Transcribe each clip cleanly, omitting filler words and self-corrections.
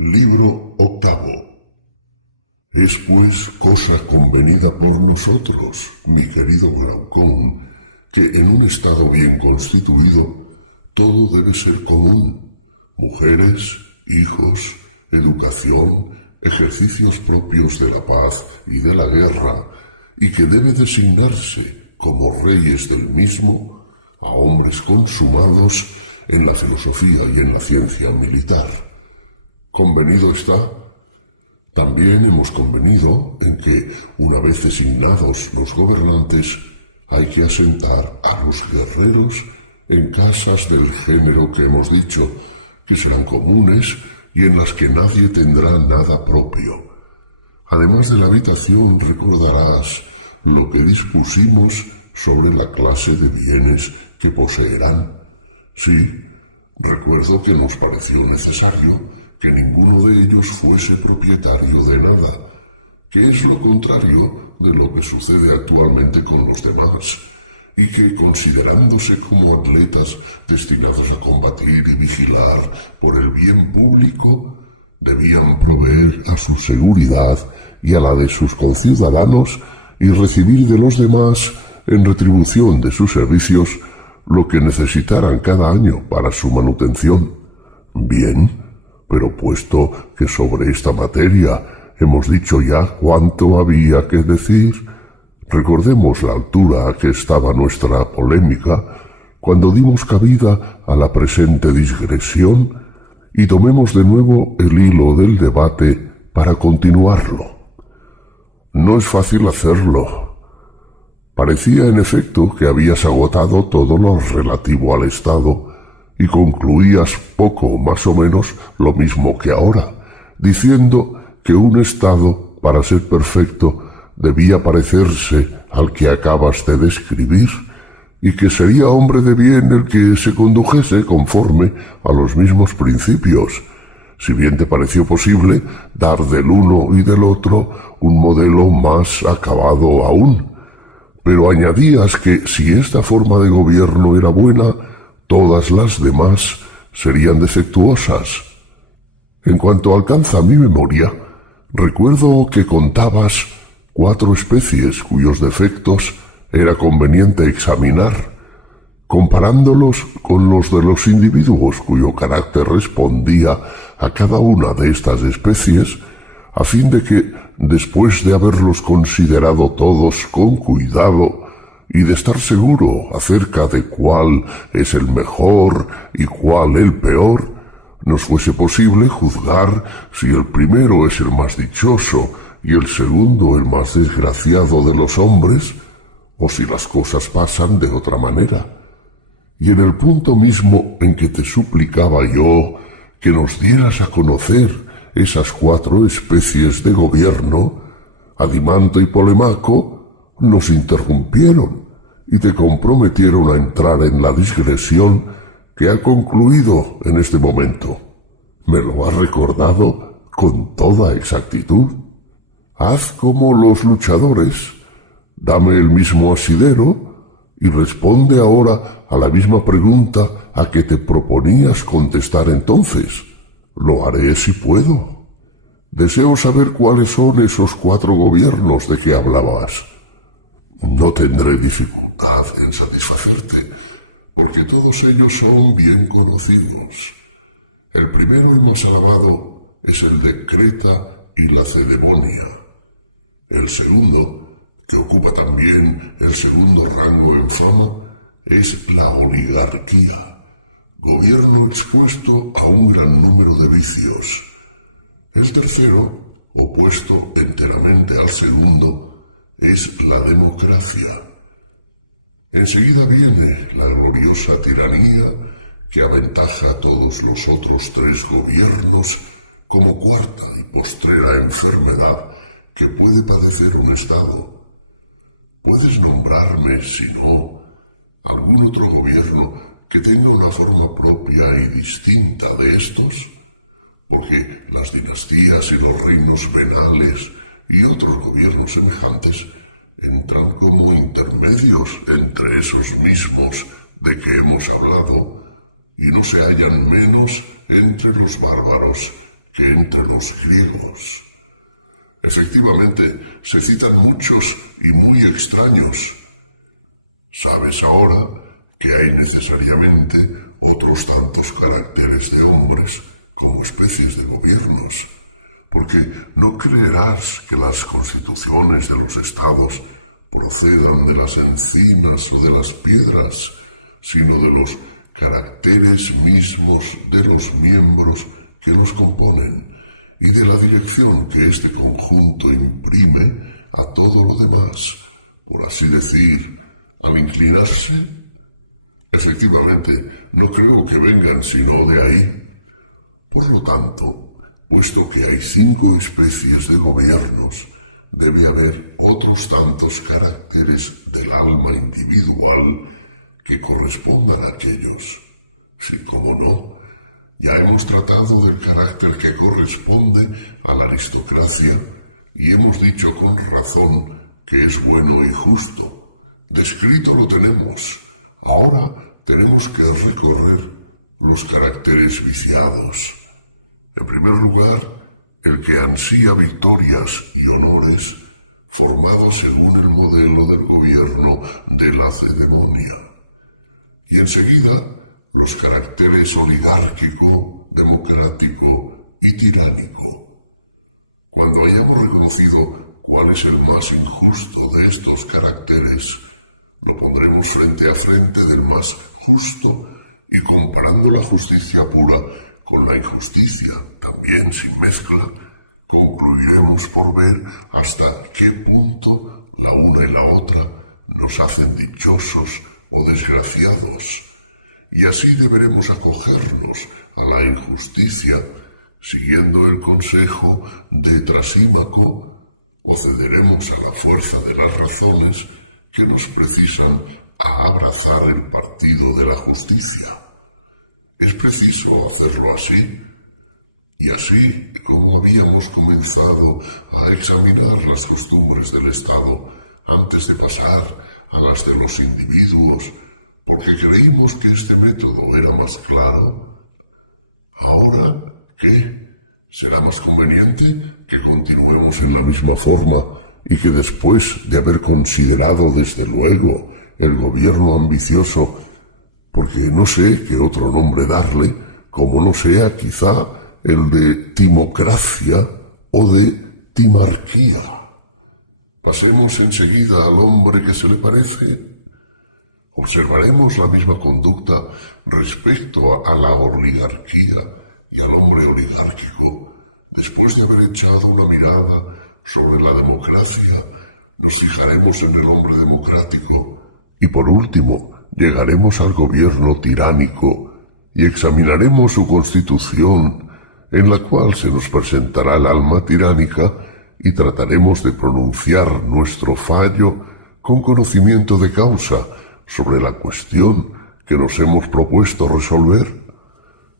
Libro octavo. Es pues cosa convenida por nosotros, mi querido Glaucón, que en un estado bien constituido todo debe ser común: mujeres, hijos, educación, ejercicios propios de la paz y de la guerra, y que debe designarse como reyes del mismo a hombres consumados en la filosofía y en la ciencia militar. Convenido está. También hemos convenido en que, una vez designados los gobernantes, hay que asentar a los guerreros en casas del género que hemos dicho, que serán comunes y en las que nadie tendrá nada propio. Además de la habitación, recordarás lo que dispusimos sobre la clase de bienes que poseerán. Sí, recuerdo que nos pareció necesario que ninguno de ellos fuese propietario de nada, que es lo contrario de lo que sucede actualmente con los demás, y que, considerándose como atletas destinados a combatir y vigilar por el bien público, debían proveer a su seguridad y a la de sus conciudadanos y recibir de los demás, en retribución de sus servicios, lo que necesitaran cada año para su manutención. Bien, pero puesto que sobre esta materia hemos dicho ya cuánto había que decir, recordemos la altura a que estaba nuestra polémica cuando dimos cabida a la presente digresión y tomemos de nuevo el hilo del debate para continuarlo. No es fácil hacerlo. Parecía en efecto que habías agotado todo lo relativo al Estado y concluías poco más o menos lo mismo que ahora, diciendo que un Estado, para ser perfecto, debía parecerse al que acabas de describir, y que sería hombre de bien el que se condujese conforme a los mismos principios, si bien te pareció posible dar del uno y del otro un modelo más acabado aún. Pero añadías que si esta forma de gobierno era buena, todas las demás serían defectuosas. En cuanto alcanza mi memoria, recuerdo que contabas 4 especies cuyos defectos era conveniente examinar, comparándolos con los de los individuos cuyo carácter respondía a cada una de estas especies, a fin de que, después de haberlos considerado todos con cuidado y de estar seguro acerca de cuál es el mejor y cuál el peor, nos fuese posible juzgar si el primero es el más dichoso y el segundo el más desgraciado de los hombres, o si las cosas pasan de otra manera. Y en el punto mismo en que te suplicaba yo que nos dieras a conocer esas 4 especies de gobierno, Adimanto y Polemaco nos interrumpieron y te comprometieron a entrar en la digresión que ha concluido en este momento. Me lo has recordado con toda exactitud. Haz como los luchadores, dame el mismo asidero y responde ahora a la misma pregunta a que te proponías contestar entonces. Lo haré si puedo. Deseo saber cuáles son esos 4 gobiernos de que hablabas. No tendré dificultad en satisfacerte, porque todos ellos son bien conocidos. El primero y más alabado es el de Creta y Lacedemonia. El segundo, que ocupa también el segundo rango en fama, es la oligarquía, gobierno expuesto a un gran número de vicios. El tercero, opuesto enteramente al segundo, es la democracia. Enseguida viene la gloriosa tiranía, que aventaja a todos los otros 3 gobiernos como cuarta y postrera enfermedad que puede padecer un Estado. ¿Puedes nombrarme, si no, algún otro gobierno que tenga una forma propia y distinta de estos? Porque las dinastías y los reinos venales y otros gobiernos semejantes entran como intermedios entre esos mismos de que hemos hablado, y no se hallan menos entre los bárbaros que entre los griegos. Efectivamente, se citan muchos y muy extraños. Sabes ahora que hay necesariamente otros tantos caracteres de hombres como especies de gobiernos, porque no creerás que las constituciones de los estados procedan de las encinas o de las piedras, sino de los caracteres mismos de los miembros que los componen y de la dirección que este conjunto imprime a todo lo demás, por así decir, al inclinarse. Efectivamente, no creo que vengan sino de ahí. Por lo tanto, puesto que hay 5 especies de gobiernos, debe haber otros tantos caracteres del alma individual que correspondan a aquellos. Si, como no, ya hemos tratado del carácter que corresponde a la aristocracia y hemos dicho con razón que es bueno y justo. Descrito lo tenemos. Ahora tenemos que recorrer los caracteres viciados. En primer lugar, el que ansía victorias y honores formados según el modelo del gobierno de la cedemonia. Y enseguida, los caracteres oligárquico, democrático y tiránico. Cuando hayamos reconocido cuál es el más injusto de estos caracteres, lo pondremos frente a frente del más justo y comparando la justicia pura con la injusticia, también sin mezcla, concluiremos por ver hasta qué punto la una y la otra nos hacen dichosos o desgraciados. Y así deberemos acogernos a la injusticia, siguiendo el consejo de Trasímaco, o cederemos a la fuerza de las razones que nos precisan a abrazar el partido de la justicia. Es preciso hacerlo así, y así como habíamos comenzado a examinar las costumbres del Estado antes de pasar a las de los individuos, porque creímos que este método era más claro, ahora, ¿qué? ¿Será más conveniente que continuemos en la misma forma y que después de haber considerado desde luego el gobierno ambicioso, porque no sé qué otro nombre darle, como no sea quizá el de timocracia o de timarquía, pasemos enseguida al hombre que se le parece? Observaremos la misma conducta respecto a la oligarquía y al hombre oligárquico. Después de haber echado una mirada sobre la democracia, nos fijaremos en el hombre democrático y por último llegaremos al gobierno tiránico y examinaremos su constitución, en la cual se nos presentará el alma tiránica y trataremos de pronunciar nuestro fallo con conocimiento de causa sobre la cuestión que nos hemos propuesto resolver.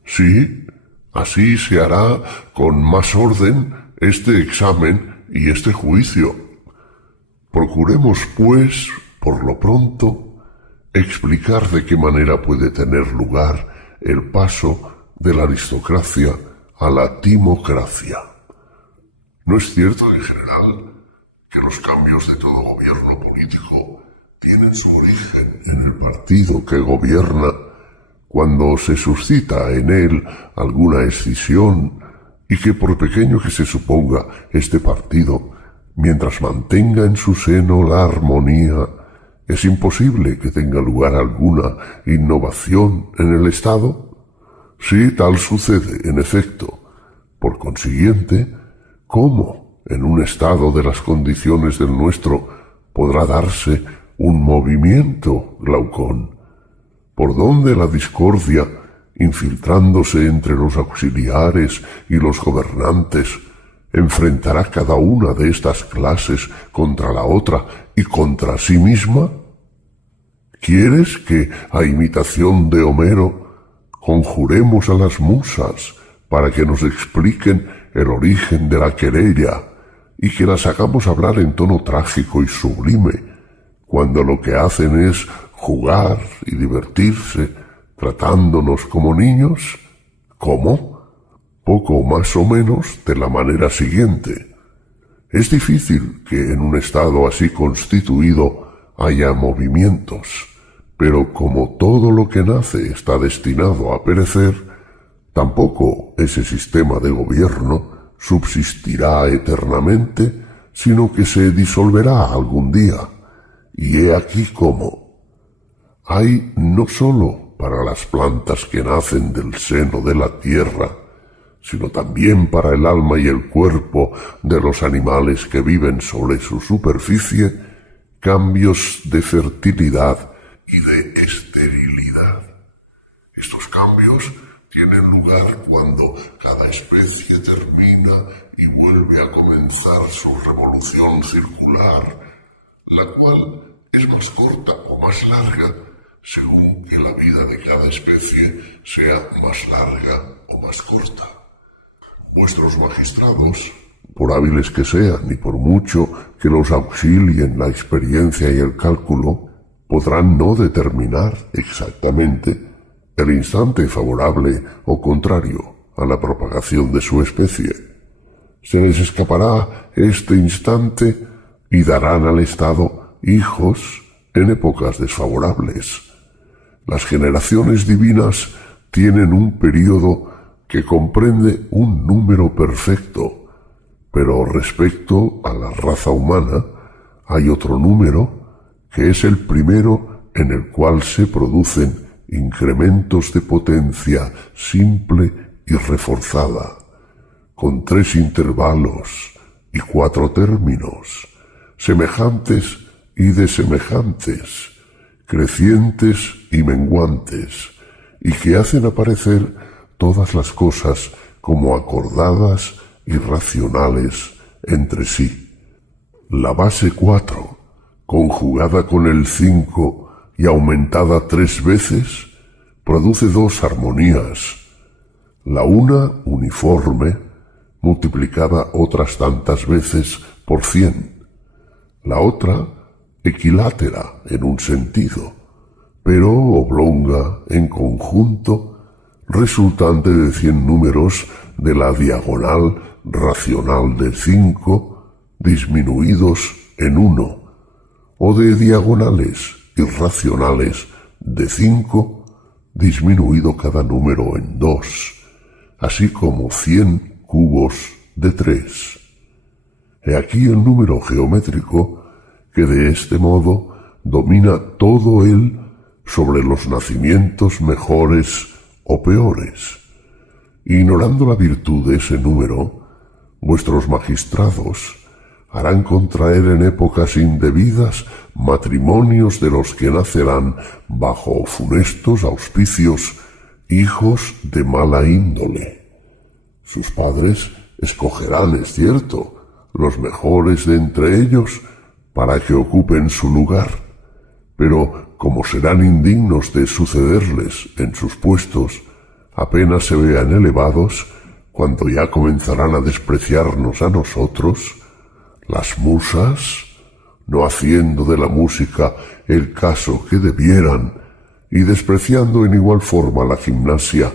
Sí, así se hará con más orden este examen y este juicio. Procuremos, pues, por lo pronto, explicar de qué manera puede tener lugar el paso de la aristocracia a la timocracia. ¿No es cierto, en general, que los cambios de todo gobierno político tienen su origen en el partido que gobierna, cuando se suscita en él alguna escisión, y que por pequeño que se suponga este partido, mientras mantenga en su seno la armonía, es imposible que tenga lugar alguna innovación en el Estado? Sí, tal sucede, en efecto. Por consiguiente, ¿cómo en un Estado de las condiciones del nuestro podrá darse un movimiento, Glaucón? ¿Por dónde la discordia, infiltrándose entre los auxiliares y los gobernantes, enfrentará cada una de estas clases contra la otra y contra sí misma? ¿Quieres que, a imitación de Homero, conjuremos a las musas para que nos expliquen el origen de la querella y que las hagamos hablar en tono trágico y sublime, cuando lo que hacen es jugar y divertirse, tratándonos como niños? ¿Cómo? poco más o menos de la manera siguiente. Es difícil que en un estado así constituido haya movimientos, pero como todo lo que nace está destinado a perecer, tampoco ese sistema de gobierno subsistirá eternamente, sino que se disolverá algún día. Y he aquí cómo. Hay no sólo para las plantas que nacen del seno de la tierra, sino también para el alma y el cuerpo de los animales que viven sobre su superficie, cambios de fertilidad y de esterilidad. Estos cambios tienen lugar cuando cada especie termina y vuelve a comenzar su revolución circular, la cual es más corta o más larga según que la vida de cada especie sea más larga o más corta. Vuestros magistrados, por hábiles que sean y por mucho que los auxilien la experiencia y el cálculo, podrán no determinar exactamente el instante favorable o contrario a la propagación de su especie. Se les escapará este instante y darán al Estado hijos en épocas desfavorables. Las generaciones divinas tienen un período que comprende un número perfecto, pero respecto a la raza humana hay otro número que es el primero en el cual se producen incrementos de potencia simple y reforzada, con 3 intervalos y 4 términos, semejantes y desemejantes, crecientes y menguantes, y que hacen aparecer todas las cosas como acordadas y racionales entre sí. La base 4, conjugada con el 5 y aumentada 3 veces, produce 2 armonías, la una uniforme, multiplicada otras tantas veces por 100, la otra equilátera en un sentido, pero oblonga en conjunto, resultante de 100 números de la diagonal racional de 5 disminuidos en 1, o de diagonales irracionales de 5 disminuido cada número en 2, así como 100 cubos de 3. He aquí el número geométrico que de este modo domina todo él sobre los nacimientos mejores o peores. Ignorando la virtud de ese número, vuestros magistrados harán contraer en épocas indebidas matrimonios de los que nacerán bajo funestos auspicios hijos de mala índole. Sus padres escogerán, es cierto, los mejores de entre ellos para que ocupen su lugar, pero como serán indignos de sucederles en sus puestos, apenas se vean elevados, cuando ya comenzarán a despreciarnos a nosotros, las musas, no haciendo de la música el caso que debieran, y despreciando en igual forma la gimnasia,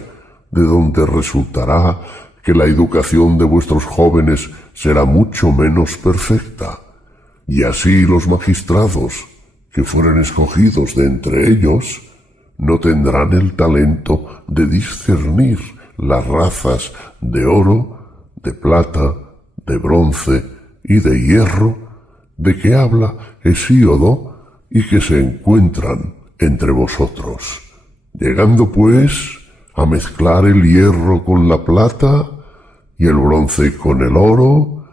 de donde resultará que la educación de vuestros jóvenes será mucho menos perfecta, y así los magistrados, que fueren escogidos de entre ellos, no tendrán el talento de discernir las razas de oro, de plata, de bronce y de hierro, de que habla Hesíodo y que se encuentran entre vosotros. Llegando pues a mezclar el hierro con la plata y el bronce con el oro,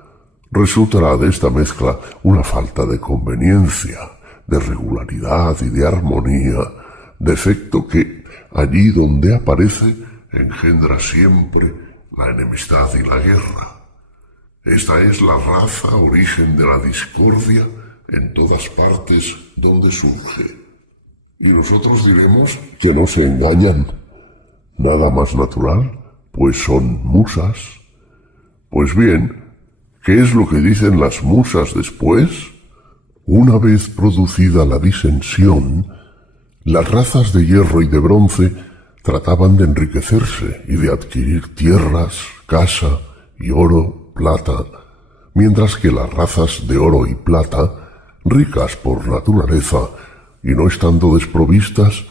resultará de esta mezcla una falta de conveniencia, de regularidad y de armonía, defecto que, allí donde aparece, engendra siempre la enemistad y la guerra. Esta es la raza origen de la discordia en todas partes donde surge. Y nosotros diremos que no se engañan. Nada más natural, pues son musas. Pues bien, ¿qué es lo que dicen las musas después? Una vez producida la disensión, las razas de hierro y de bronce trataban de enriquecerse y de adquirir tierras, casa y oro, plata, mientras que las razas de oro y plata, ricas por naturaleza y no estando desprovistas,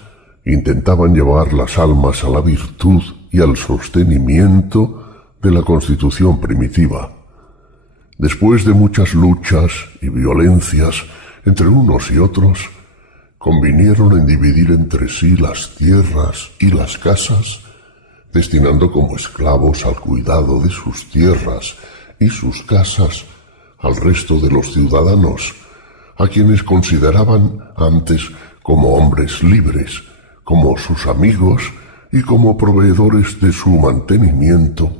intentaban llevar las almas a la virtud y al sostenimiento de la constitución primitiva. Después de muchas luchas y violencias entre unos y otros, convinieron en dividir entre sí las tierras y las casas, destinando como esclavos al cuidado de sus tierras y sus casas al resto de los ciudadanos, a quienes consideraban antes como hombres libres, como sus amigos y como proveedores de su mantenimiento,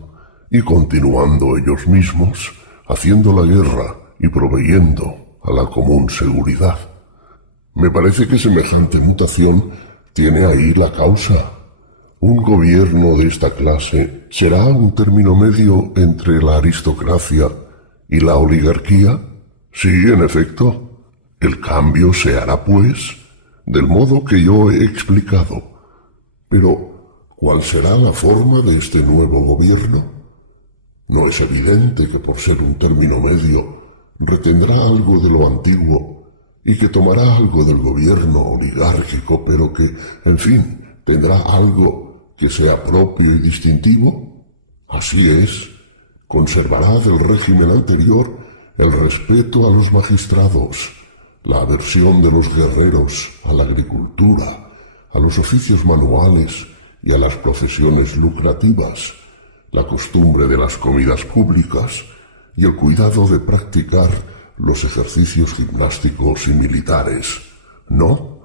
y continuando ellos mismos, haciendo la guerra y proveyendo a la común seguridad. Me parece que semejante mutación tiene ahí la causa. Un gobierno de esta clase será un término medio entre la aristocracia y la oligarquía. Sí, en efecto, el cambio se hará, pues, del modo que yo he explicado. Pero, ¿cuál será la forma de este nuevo gobierno? No es evidente que por ser un término medio retendrá algo de lo antiguo y que tomará algo del gobierno oligárquico, pero que, en fin, tendrá algo que sea propio y distintivo. Así es, conservará del régimen anterior el respeto a los magistrados, la aversión de los guerreros a la agricultura, a los oficios manuales y a las profesiones lucrativas, la costumbre de las comidas públicas y el cuidado de practicar los ejercicios gimnásticos y militares. ¿No?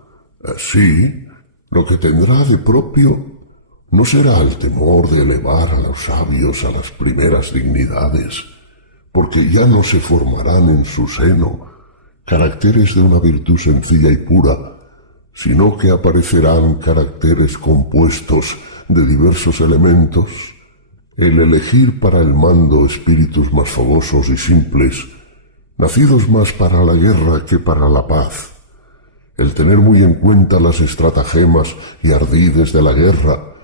Sí, lo que tendrá de propio no será el temor de elevar a los sabios a las primeras dignidades, porque ya no se formarán en su seno caracteres de una virtud sencilla y pura, sino que aparecerán caracteres compuestos de diversos elementos, el elegir para el mando espíritus más fogosos y simples, nacidos más para la guerra que para la paz, el tener muy en cuenta las estratagemas y ardides de la guerra,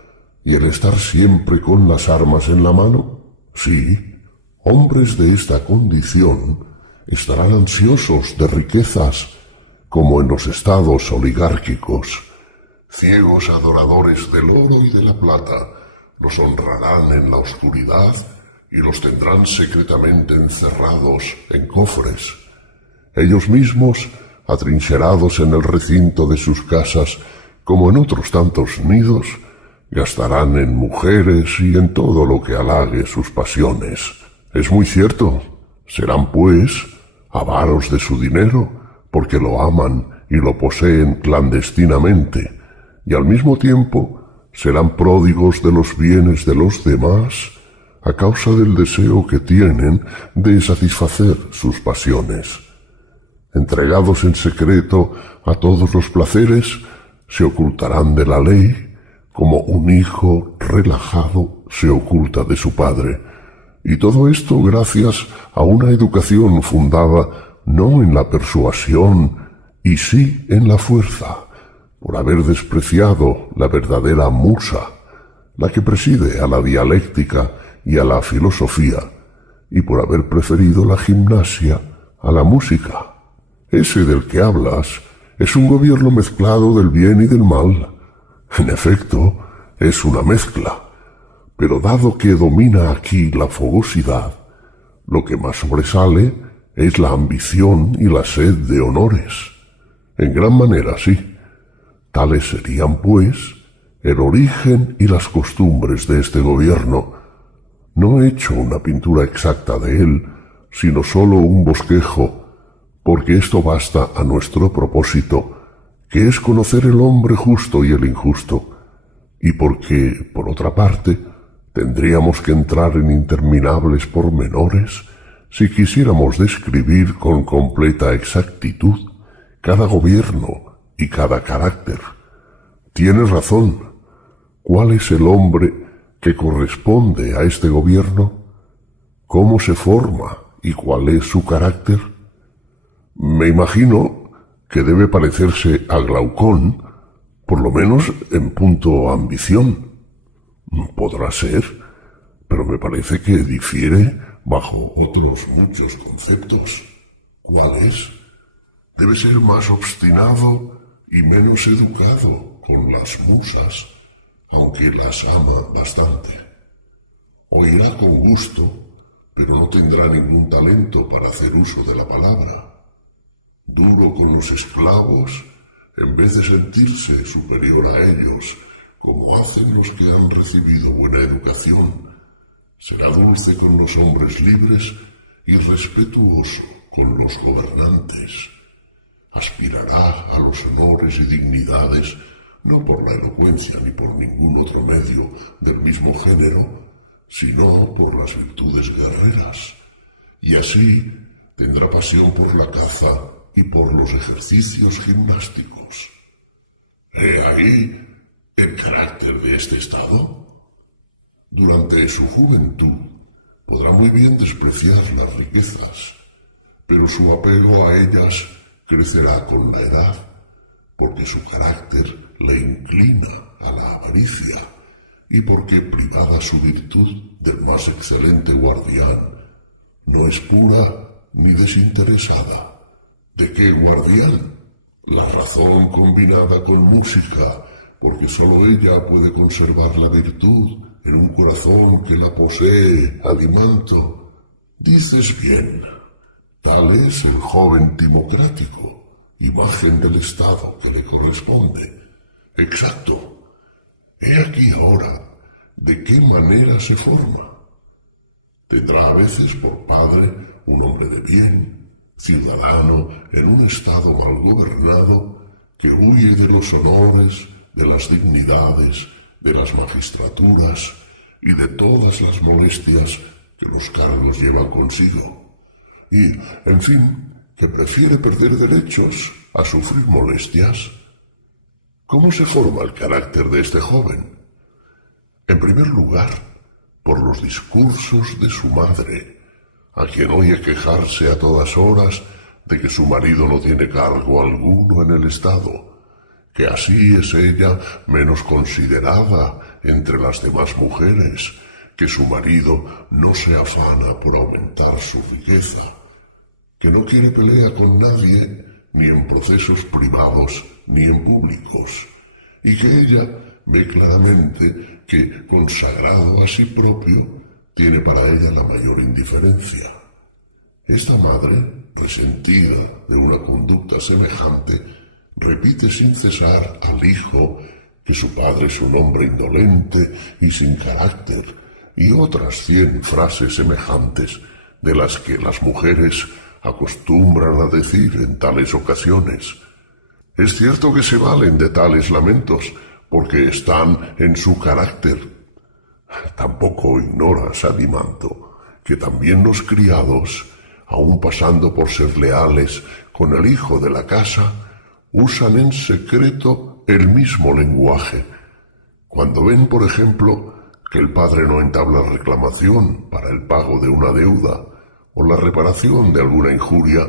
y el estar siempre con las armas en la mano. Sí, hombres de esta condición estarán ansiosos de riquezas, como en los estados oligárquicos. Ciegos adoradores del oro y de la plata, los honrarán en la oscuridad y los tendrán secretamente encerrados en cofres. Ellos mismos, atrincherados en el recinto de sus casas, como en otros tantos nidos, gastarán en mujeres y en todo lo que halague sus pasiones. Es muy cierto, serán pues avaros de su dinero, porque lo aman y lo poseen clandestinamente, y al mismo tiempo serán pródigos de los bienes de los demás a causa del deseo que tienen de satisfacer sus pasiones. Entregados en secreto a todos los placeres, se ocultarán de la ley como un hijo relajado se oculta de su padre, y todo esto gracias a una educación fundada no en la persuasión y sí en la fuerza, por haber despreciado la verdadera musa, la que preside a la dialéctica y a la filosofía, y por haber preferido la gimnasia a la música. Ese del que hablas es un gobierno mezclado del bien y del mal. En efecto, es una mezcla, pero dado que domina aquí la fogosidad, lo que más sobresale es la ambición y la sed de honores. En gran manera, sí. Tales serían, pues, el origen y las costumbres de este gobierno. No he hecho una pintura exacta de él, sino sólo un bosquejo, porque esto basta a nuestro propósito, que es conocer el hombre justo y el injusto, y porque, por otra parte, tendríamos que entrar en interminables pormenores si quisiéramos describir con completa exactitud cada gobierno y cada carácter. Tienes razón. ¿Cuál es el hombre que corresponde a este gobierno? ¿Cómo se forma y cuál es su carácter? Me imagino que debe parecerse a Glaucón, por lo menos en punto a ambición. Podrá ser, pero me parece que difiere bajo otros muchos conceptos. ¿Cuáles? Debe ser más obstinado y menos educado con las musas, aunque las ama bastante. Oirá con gusto, pero no tendrá ningún talento para hacer uso de la palabra. Duro con los esclavos, en vez de sentirse superior a ellos, como hacen los que han recibido buena educación. Será dulce con los hombres libres y respetuoso con los gobernantes. Aspirará a los honores y dignidades no por la elocuencia ni por ningún otro medio del mismo género, sino por las virtudes guerreras. Y así tendrá pasión por la caza y por los ejercicios gimnásticos. ¿He ahí el carácter de este estado? Durante su juventud podrá muy bien despreciar las riquezas, pero su apego a ellas crecerá con la edad, porque su carácter le inclina a la avaricia y porque, privada su virtud del más excelente guardián, no es pura ni desinteresada. ¿De qué guardián? La razón combinada con música, porque sólo ella puede conservar la virtud en un corazón que la posee, Alimanto. Dices bien, tal es el joven timocrático, imagen del Estado que le corresponde. Exacto. He aquí ahora de qué manera se forma. Tendrá a veces por padre un hombre de bien, ciudadano en un estado mal gobernado, que huye de los honores, de las dignidades, de las magistraturas y de todas las molestias que los cargos llevan consigo. Y, en fin, que prefiere perder derechos a sufrir molestias. ¿Cómo se forma el carácter de este joven? En primer lugar, por los discursos de su madre, a quien oye quejarse a todas horas de que su marido no tiene cargo alguno en el Estado, que así es ella menos considerada entre las demás mujeres, que su marido no se afana por aumentar su riqueza, que no quiere pelea con nadie, ni en procesos privados ni en públicos, y que ella ve claramente que, consagrado a sí propio, tiene para ella la mayor indiferencia. Esta madre, resentida de una conducta semejante, repite sin cesar al hijo que su padre es un hombre indolente y sin carácter, y otras 100 frases semejantes de las que las mujeres acostumbran a decir en tales ocasiones. Es cierto que se valen de tales lamentos, porque están en su carácter. Tampoco ignoras, Alimanto, que también los criados, aun pasando por ser leales con el hijo de la casa, usan en secreto el mismo lenguaje. Cuando ven, por ejemplo, que el padre no entabla reclamación para el pago de una deuda o la reparación de alguna injuria,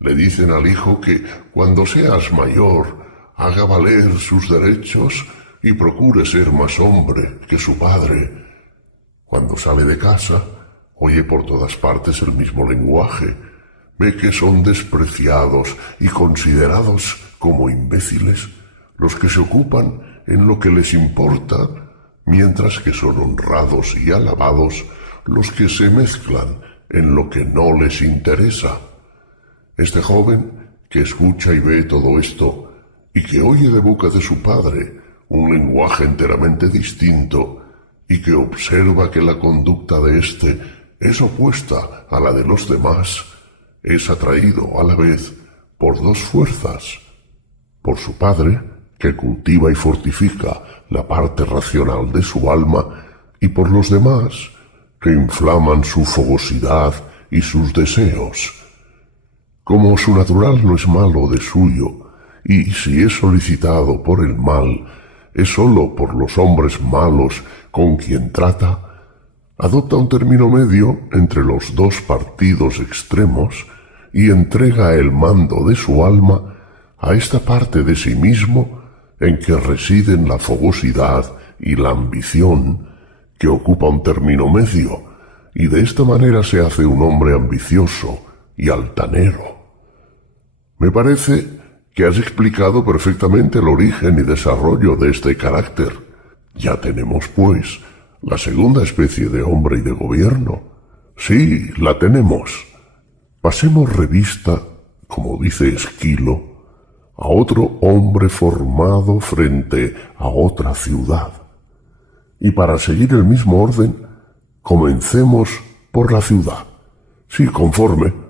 le dicen al hijo que cuando seas mayor haga valer sus derechos y procure ser más hombre que su padre. Cuando sale de casa, oye por todas partes el mismo lenguaje, ve que son despreciados y considerados como imbéciles los que se ocupan en lo que les importa, mientras que son honrados y alabados los que se mezclan en lo que no les interesa. Este joven, que escucha y ve todo esto, y que oye de boca de su padre un lenguaje enteramente distinto, y que observa que la conducta de éste es opuesta a la de los demás, es atraído a la vez por 2 fuerzas: por su padre, que cultiva y fortifica la parte racional de su alma, y por los demás, que inflaman su fogosidad y sus deseos. Como su natural no es malo de suyo, y si es solicitado por el mal, es sólo por los hombres malos con quien trata, adopta un término medio entre los 2 partidos extremos y entrega el mando de su alma a esta parte de sí mismo en que residen la fogosidad y la ambición, que ocupa un término medio, y de esta manera se hace un hombre ambicioso y altanero. Me parece que has explicado perfectamente el origen y desarrollo de este carácter. Ya tenemos, pues, la segunda especie de hombre y de gobierno. Sí, la tenemos. Pasemos revista, como dice Esquilo, a otro hombre formado frente a otra ciudad. Y para seguir el mismo orden, comencemos por la ciudad. Sí, conforme.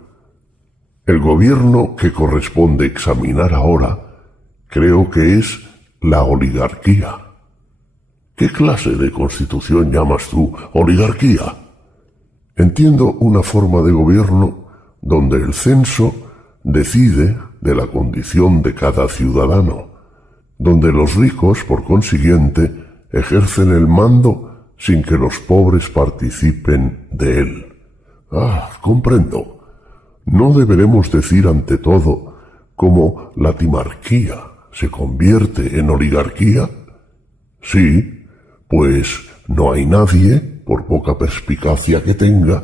El gobierno que corresponde examinar ahora creo que es la oligarquía. ¿Qué clase de constitución llamas tú oligarquía? Entiendo una forma de gobierno donde el censo decide de la condición de cada ciudadano, donde los ricos, por consiguiente, ejercen el mando sin que los pobres participen de él. Ah, comprendo. No deberemos decir ante todo cómo la timarquía se convierte en oligarquía. Sí, pues no hay nadie, por poca perspicacia que tenga,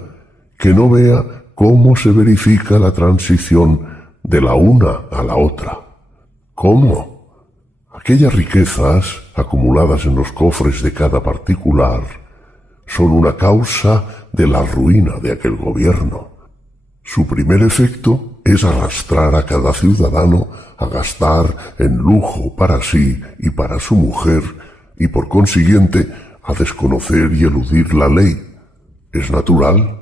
que no vea cómo se verifica la transición de la una a la otra. ¿Cómo? Aquellas riquezas acumuladas en los cofres de cada particular son una causa de la ruina de aquel gobierno. Su primer efecto es arrastrar a cada ciudadano a gastar en lujo para sí y para su mujer y por consiguiente a desconocer y eludir la ley. Es natural.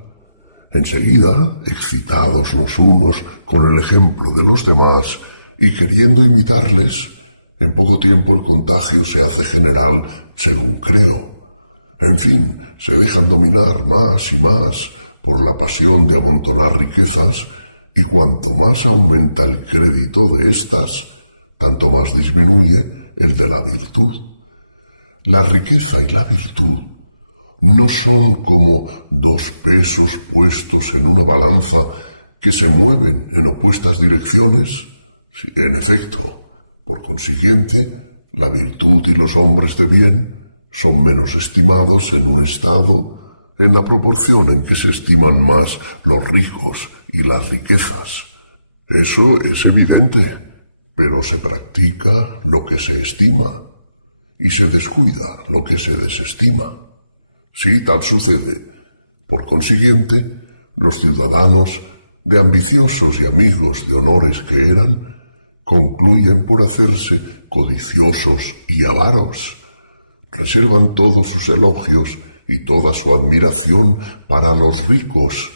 Enseguida, excitados los unos con el ejemplo de los demás y queriendo imitarles, en poco tiempo el contagio se hace general, según creo. En fin, se dejan dominar más y más por la pasión de amontonar riquezas, y cuanto más aumenta el crédito de éstas, tanto más disminuye el de la virtud. La riqueza y la virtud no son como dos pesos puestos en una balanza que se mueven en opuestas direcciones. En efecto, por consiguiente, la virtud y los hombres de bien son menos estimados en un estado en la proporción en que se estiman más los ricos y las riquezas. Eso es evidente, pero se practica lo que se estima y se descuida lo que se desestima. Sí, tal sucede. Por consiguiente, los ciudadanos, de ambiciosos y amigos de honores que eran, concluyen por hacerse codiciosos y avaros. Reservan todos sus elogios y toda su admiración para los ricos.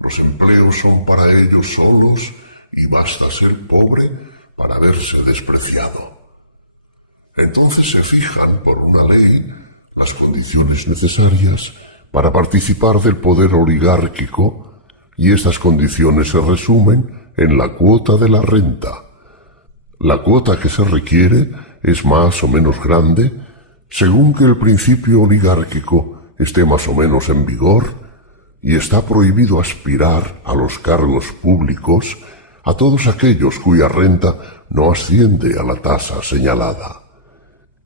Los empleos son para ellos solos y basta ser pobre para verse despreciado. Entonces se fijan por una ley las condiciones necesarias para participar del poder oligárquico y estas condiciones se resumen en la cuota de la renta. La cuota que se requiere es más o menos grande según que el principio oligárquico esté más o menos en vigor y está prohibido aspirar a los cargos públicos a todos aquellos cuya renta no asciende a la tasa señalada.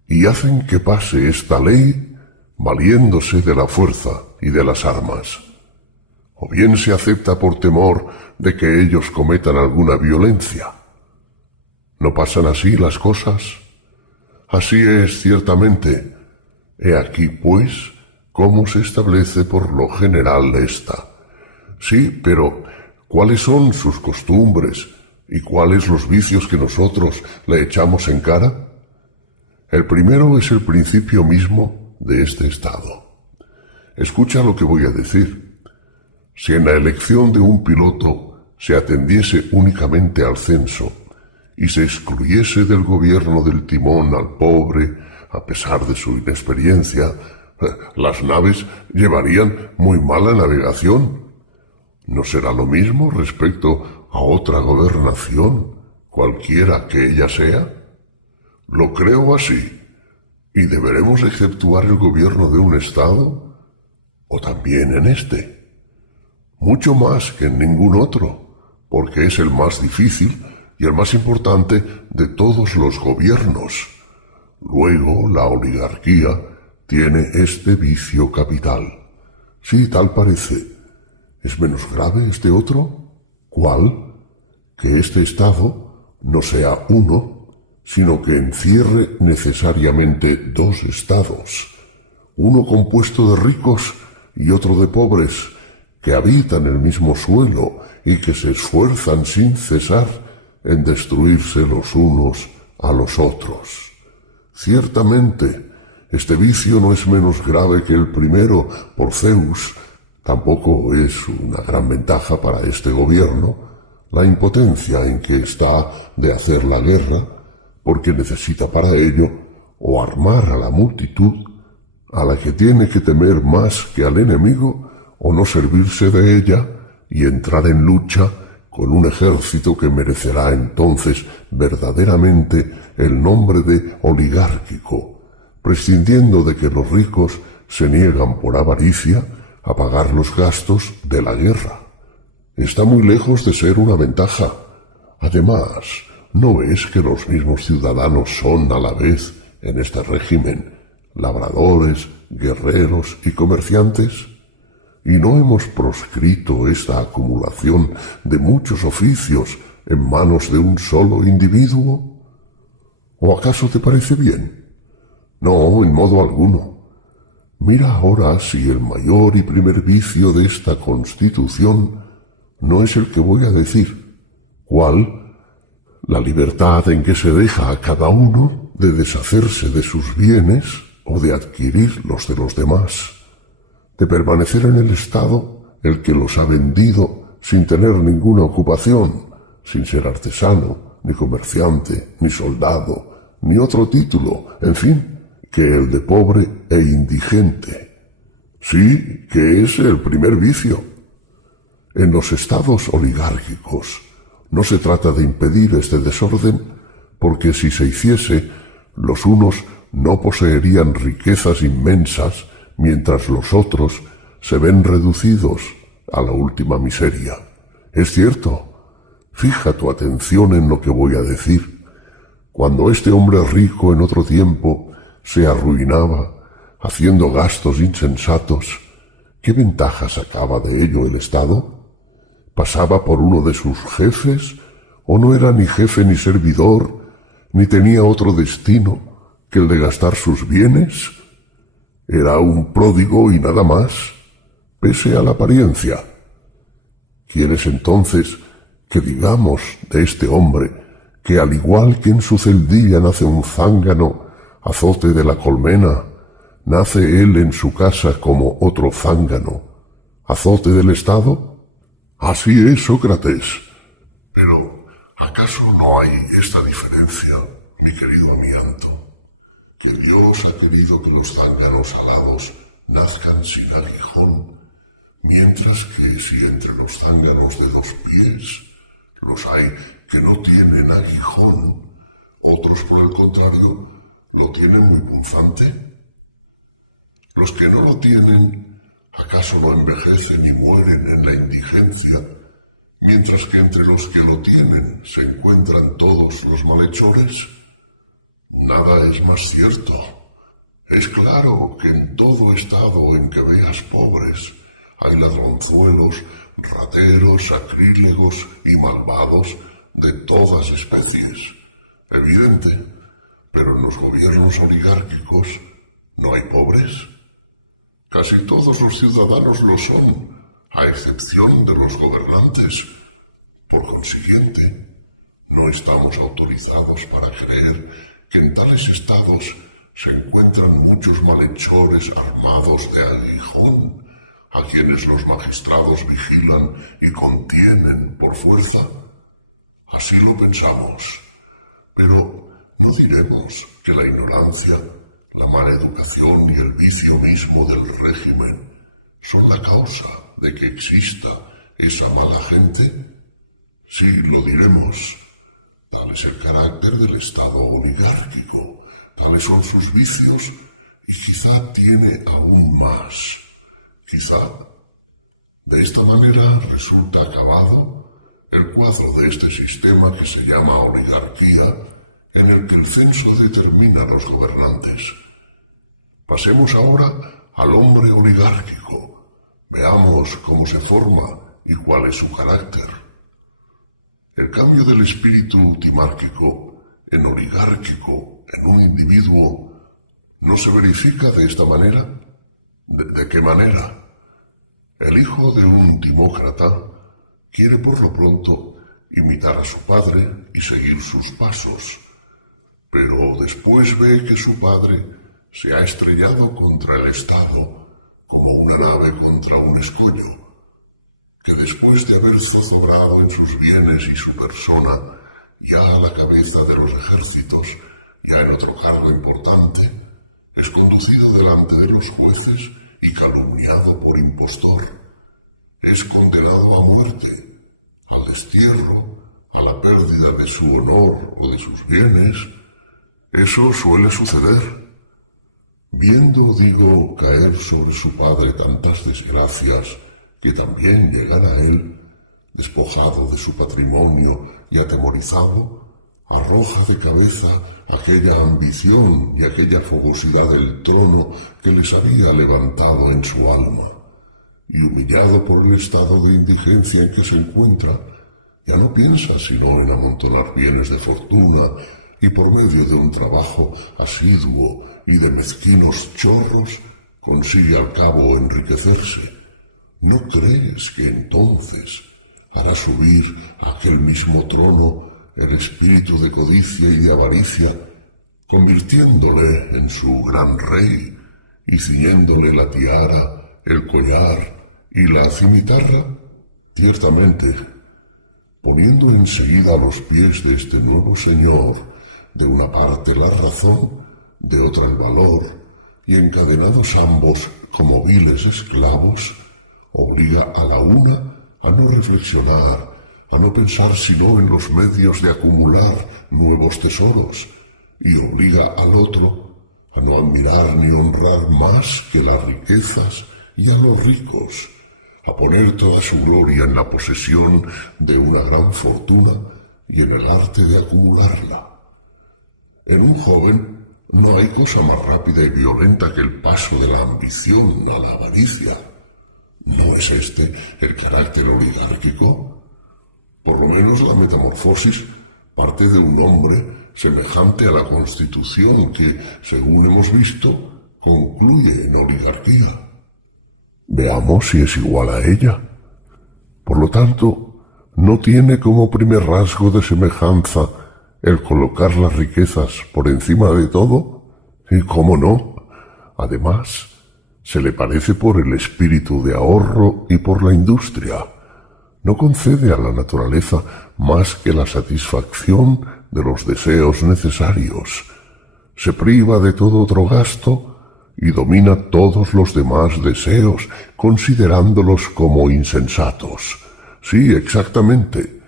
Y hacen que pase esta ley valiéndose de la fuerza y de las armas. O bien se acepta por temor de que ellos cometan alguna violencia. ¿No pasan así las cosas? Así es, ciertamente. He aquí, pues, cómo se establece por lo general esta. Sí, pero ¿cuáles son sus costumbres y cuáles los vicios que nosotros le echamos en cara? El primero es el principio mismo de este estado. Escucha lo que voy a decir. Si en la elección de un piloto se atendiese únicamente al censo y se excluyese del gobierno del timón al pobre, a pesar de su inexperiencia, las naves llevarían muy mala navegación. ¿No será lo mismo respecto a otra gobernación, cualquiera que ella sea? Lo creo así. ¿Y deberemos exceptuar el gobierno de un estado? ¿O también en este? Mucho más que en ningún otro, porque es el más difícil y el más importante de todos los gobiernos. Luego, la oligarquía tiene este vicio capital. Sí, tal parece. ¿Es menos grave este otro? ¿Cuál? Que este estado no sea uno, sino que encierre necesariamente dos estados, uno compuesto de ricos y otro de pobres, que habitan el mismo suelo y que se esfuerzan sin cesar en destruirse los unos a los otros. Ciertamente, este vicio no es menos grave que el primero por Zeus. Tampoco es una gran ventaja para este gobierno la impotencia en que está de hacer la guerra, porque necesita para ello o armar a la multitud, a la que tiene que temer más que al enemigo, o no servirse de ella y entrar en lucha con un ejército que merecerá entonces verdaderamente el nombre de oligárquico, prescindiendo de que los ricos se niegan por avaricia a pagar los gastos de la guerra. Está muy lejos de ser una ventaja. Además, ¿no es que los mismos ciudadanos son a la vez en este régimen labradores, guerreros y comerciantes? ¿Y no hemos proscrito esta acumulación de muchos oficios en manos de un solo individuo? ¿O acaso te parece bien? No, en modo alguno. Mira ahora si el mayor y primer vicio de esta Constitución no es el que voy a decir. ¿Cuál? La libertad en que se deja a cada uno de deshacerse de sus bienes o de adquirir los de los demás, de permanecer en el estado el que los ha vendido sin tener ninguna ocupación, sin ser artesano, ni comerciante, ni soldado, ni otro título, en fin, que el de pobre e indigente. Sí, que es el primer vicio. En los estados oligárquicos no se trata de impedir este desorden, porque si se hiciese, los unos no poseerían riquezas inmensas, mientras los otros se ven reducidos a la última miseria. Es cierto. Fija tu atención en lo que voy a decir. Cuando este hombre rico en otro tiempo se arruinaba haciendo gastos insensatos, ¿qué ventaja sacaba de ello el Estado? ¿Pasaba por uno de sus jefes, o no era ni jefe ni servidor, ni tenía otro destino que el de gastar sus bienes? Era un pródigo y nada más, pese a la apariencia. ¿Quieres entonces que digamos de este hombre que al igual que en su celdilla nace un zángano, azote de la colmena, nace él en su casa como otro zángano, azote del Estado? Así es, Sócrates. Pero, ¿acaso no hay esta diferencia, mi querido Amianto? Que Dios ha querido que los zánganos alados nazcan sin aguijón, mientras que si entre los zánganos de 2 pies los hay que no tienen aguijón, otros por el contrario lo tienen muy punzante. Los que no lo tienen, ¿acaso no envejecen y mueren en la indigencia, mientras que entre los que lo tienen se encuentran todos los malhechores? Nada es más cierto. Es claro que en todo estado en que veas pobres hay ladronzuelos, rateros, sacrílegos y malvados de todas especies. Evidente, pero en los gobiernos oligárquicos no hay pobres. Casi todos los ciudadanos lo son, a excepción de los gobernantes. Por consiguiente, no estamos autorizados para creer que en tales estados se encuentran muchos malhechores armados de aguijón, a quienes los magistrados vigilan y contienen por fuerza. Así lo pensamos, pero no diremos que la ignorancia, la mala educación y el vicio mismo del régimen son la causa de que exista esa mala gente. Sí, lo diremos. Tal es el carácter del Estado oligárquico, tales son sus vicios y quizá tiene aún más. Quizá de esta manera resulta acabado el cuadro de este sistema que se llama oligarquía, en el que el censo determina a los gobernantes. Pasemos ahora al hombre oligárquico. Veamos cómo se forma y cuál es su carácter. El cambio del espíritu timárquico en oligárquico en un individuo no se verifica de esta manera. ¿De qué manera? El hijo de un timócrata quiere por lo pronto imitar a su padre y seguir sus pasos, pero después ve que su padre se ha estrellado contra el Estado como una nave contra un escollo, que después de haber zozobrado en sus bienes y su persona, ya a la cabeza de los ejércitos, ya en otro cargo importante, es conducido delante de los jueces y calumniado por impostor. Es condenado a muerte, al destierro, a la pérdida de su honor o de sus bienes. Eso suele suceder. Viendo, digo, caer sobre su padre tantas desgracias, que también llegara a él, despojado de su patrimonio y atemorizado, arroja de cabeza aquella ambición y aquella fogosidad del trono que les había levantado en su alma, y humillado por el estado de indigencia en que se encuentra, ya no piensa sino en amontonar bienes de fortuna y por medio de un trabajo asiduo y de mezquinos chorros consigue al cabo enriquecerse. ¿No crees que entonces hará subir a aquel mismo trono el espíritu de codicia y de avaricia, convirtiéndole en su gran rey y ciñéndole la tiara, el collar y la cimitarra? Ciertamente, poniendo enseguida a los pies de este nuevo señor, de una parte la razón, de otra el valor, y encadenados ambos como viles esclavos, obliga a la una a no reflexionar, a no pensar sino en los medios de acumular nuevos tesoros, y obliga al otro a no admirar ni honrar más que las riquezas y a los ricos, a poner toda su gloria en la posesión de una gran fortuna y en el arte de acumularla. En un joven no hay cosa más rápida y violenta que el paso de la ambición a la avaricia. ¿No es este el carácter oligárquico? Por lo menos la metamorfosis parte de un hombre semejante a la constitución que, según hemos visto, concluye en oligarquía. Veamos si es igual a ella. Por lo tanto, no tiene como primer rasgo de semejanza el colocar las riquezas por encima de todo, y cómo no, además, se le parece por el espíritu de ahorro y por la industria. No concede a la naturaleza más que la satisfacción de los deseos necesarios. Se priva de todo otro gasto y domina todos los demás deseos, considerándolos como insensatos. Sí, exactamente.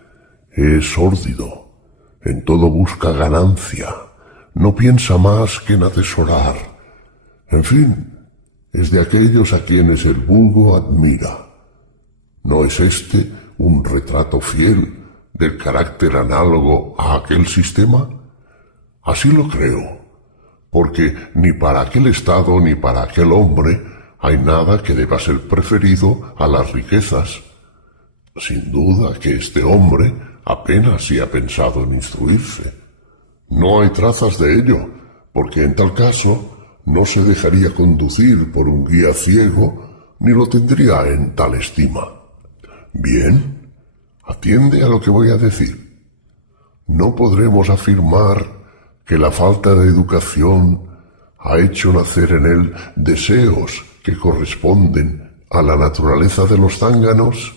Es sórdido. En todo busca ganancia. No piensa más que en atesorar. En fin, es de aquellos a quienes el vulgo admira. ¿No es este un retrato fiel del carácter análogo a aquel sistema? Así lo creo, porque ni para aquel estado ni para aquel hombre hay nada que deba ser preferido a las riquezas. Sin duda que este hombre apenas si ha pensado en instruirse. No hay trazas de ello, porque en tal caso no se dejaría conducir por un guía ciego, ni lo tendría en tal estima. Bien, atiende a lo que voy a decir. No podremos afirmar que la falta de educación ha hecho nacer en él deseos que corresponden a la naturaleza de los zánganos,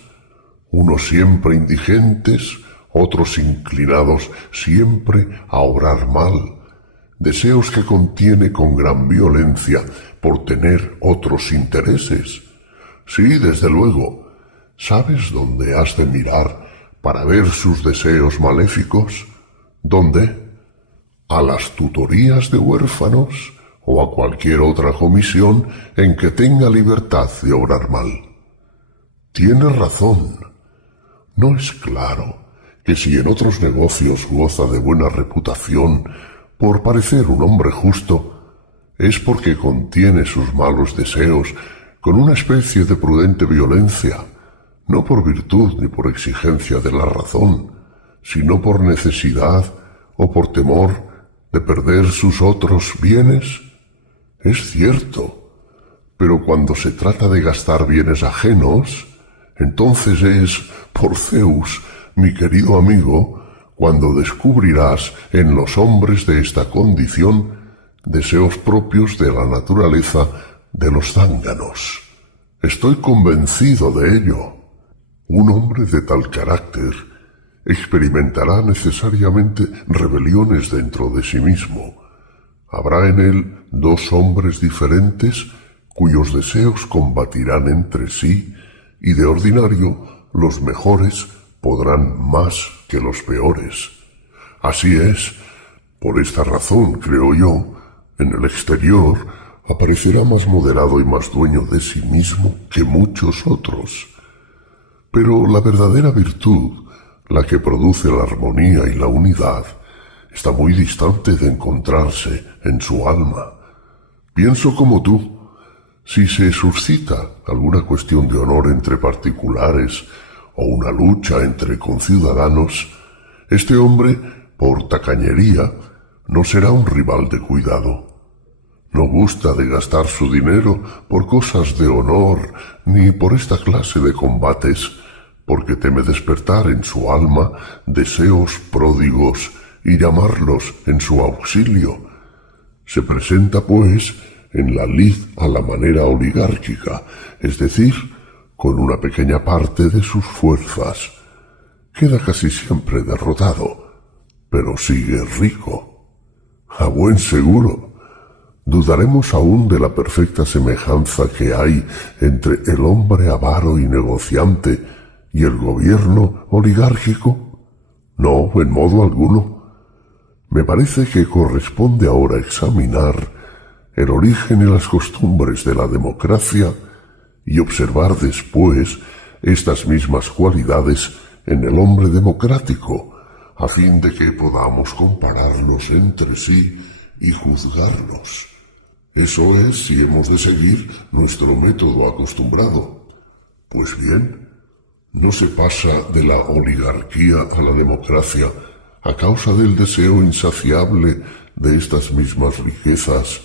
unos siempre indigentes, otros inclinados siempre a obrar mal, deseos que contiene con gran violencia por tener otros intereses. Sí, desde luego. ¿Sabes dónde has de mirar para ver sus deseos maléficos? ¿Dónde? ¿A las tutorías de huérfanos o a cualquier otra comisión en que tenga libertad de obrar mal? Tienes razón. ¿No es claro que si en otros negocios goza de buena reputación por parecer un hombre justo, es porque contiene sus malos deseos con una especie de prudente violencia, no por virtud ni por exigencia de la razón, sino por necesidad o por temor de perder sus otros bienes? Es cierto, pero cuando se trata de gastar bienes ajenos, entonces es, por Zeus, mi querido amigo, cuando descubrirás en los hombres de esta condición deseos propios de la naturaleza de los zánganos. Estoy convencido de ello. Un hombre de tal carácter experimentará necesariamente rebeliones dentro de sí mismo. Habrá en él dos hombres diferentes cuyos deseos combatirán entre sí, y de ordinario los mejores podrán más que los peores. Así es, por esta razón, creo yo, en el exterior aparecerá más moderado y más dueño de sí mismo que muchos otros. Pero la verdadera virtud, la que produce la armonía y la unidad, está muy distante de encontrarse en su alma. Pienso como tú. Si se suscita alguna cuestión de honor entre particulares o una lucha entre conciudadanos, este hombre, por tacañería, no será un rival de cuidado. No gusta de gastar su dinero por cosas de honor ni por esta clase de combates, porque teme despertar en su alma deseos pródigos y llamarlos en su auxilio. Se presenta, pues, en la lid a la manera oligárquica, es decir, con una pequeña parte de sus fuerzas. Queda casi siempre derrotado, pero sigue rico. A buen seguro. ¿Dudaremos aún de la perfecta semejanza que hay entre el hombre avaro y negociante y el gobierno oligárquico? No, en modo alguno. Me parece que corresponde ahora examinar el origen y las costumbres de la democracia y observar después estas mismas cualidades en el hombre democrático, a fin de que podamos compararlos entre sí y juzgarlos. Eso es si hemos de seguir nuestro método acostumbrado. Pues bien, no se pasa de la oligarquía a la democracia a causa del deseo insaciable de estas mismas riquezas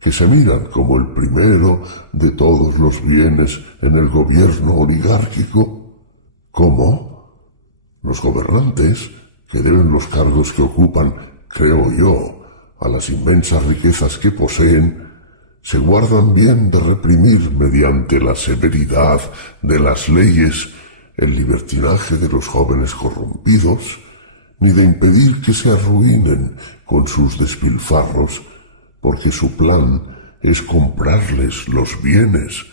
que se miran como el primero de todos los bienes en el gobierno oligárquico. ¿Cómo? Los gobernantes, que deben los cargos que ocupan, creo yo, a las inmensas riquezas que poseen, se guardan bien de reprimir mediante la severidad de las leyes el libertinaje de los jóvenes corrompidos, ni de impedir que se arruinen con sus despilfarros, porque su plan es comprarles los bienes,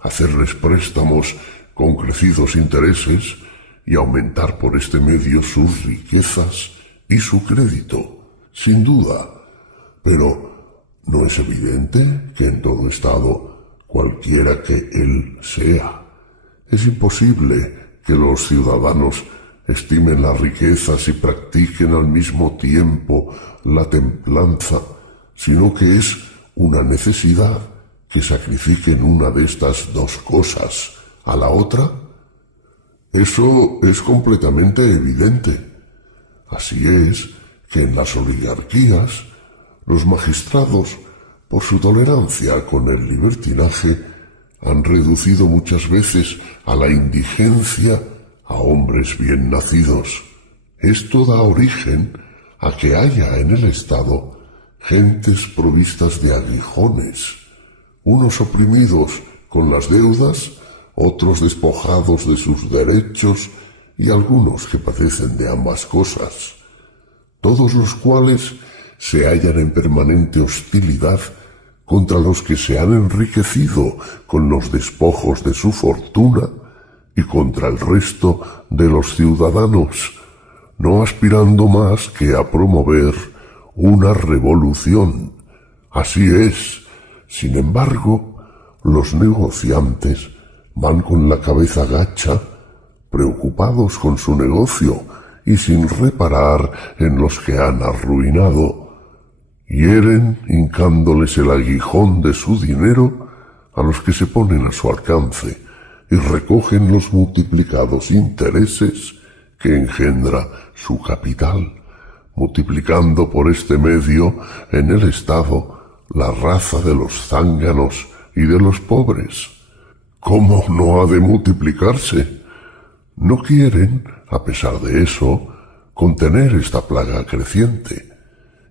hacerles préstamos con crecidos intereses y aumentar por este medio sus riquezas y su crédito, sin duda. Pero ¿no es evidente que en todo estado, cualquiera que él sea, es imposible que los ciudadanos estimen las riquezas y practiquen al mismo tiempo la templanza, sino que es una necesidad que sacrifiquen una de estas dos cosas a la otra? Eso es completamente evidente. Así es que en las oligarquías los magistrados, por su tolerancia con el libertinaje, han reducido muchas veces a la indigencia a hombres bien nacidos. Esto da origen a que haya en el Estado gentes provistas de aguijones, unos oprimidos con las deudas, otros despojados de sus derechos y algunos que padecen de ambas cosas, todos los cuales se hallan en permanente hostilidad contra los que se han enriquecido con los despojos de su fortuna y contra el resto de los ciudadanos, no aspirando más que a promover una revolución. Así es. Sin embargo, los negociantes van con la cabeza gacha, preocupados con su negocio y sin reparar en los que han arruinado. Hieren hincándoles el aguijón de su dinero a los que se ponen a su alcance y recogen los multiplicados intereses que engendra su capital, multiplicando por este medio en el Estado la raza de los zánganos y de los pobres. ¿Cómo no ha de multiplicarse? No quieren, a pesar de eso, contener esta plaga creciente,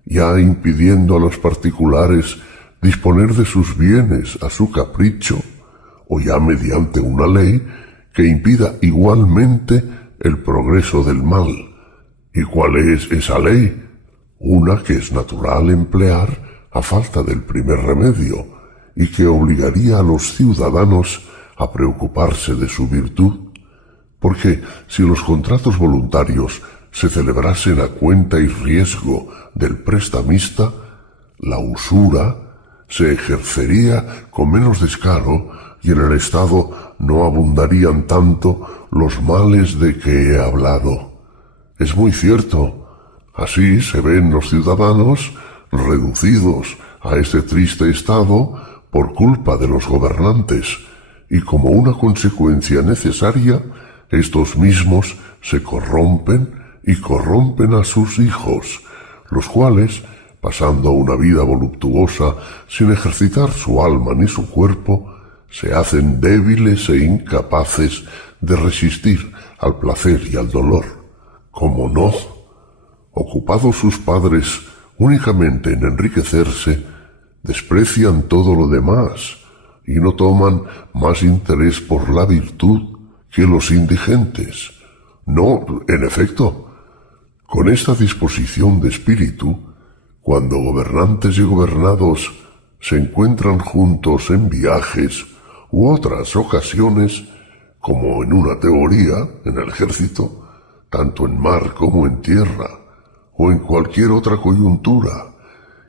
ya impidiendo a los particulares disponer de sus bienes a su capricho, o ya mediante una ley que impida igualmente el progreso del mal. ¿Y cuál es esa ley? Una que es natural emplear a falta del primer remedio, y que obligaría a los ciudadanos a preocuparse de su virtud, porque si los contratos voluntarios se celebrasen a cuenta y riesgo del prestamista, la usura se ejercería con menos descaro y en el Estado no abundarían tanto los males de que he hablado. Es muy cierto. Así se ven los ciudadanos reducidos a este triste estado por culpa de los gobernantes, y como una consecuencia necesaria, estos mismos se corrompen y corrompen a sus hijos, los cuales, pasando una vida voluptuosa sin ejercitar su alma ni su cuerpo, se hacen débiles e incapaces de resistir al placer y al dolor. ¿Cómo no? Ocupados sus padres únicamente en enriquecerse, desprecian todo lo demás y no toman más interés por la virtud que los indigentes. No, en efecto, con esta disposición de espíritu, cuando gobernantes y gobernados se encuentran juntos en viajes u otras ocasiones, como en una teoría, en el ejército, tanto en mar como en tierra, o en cualquier otra coyuntura,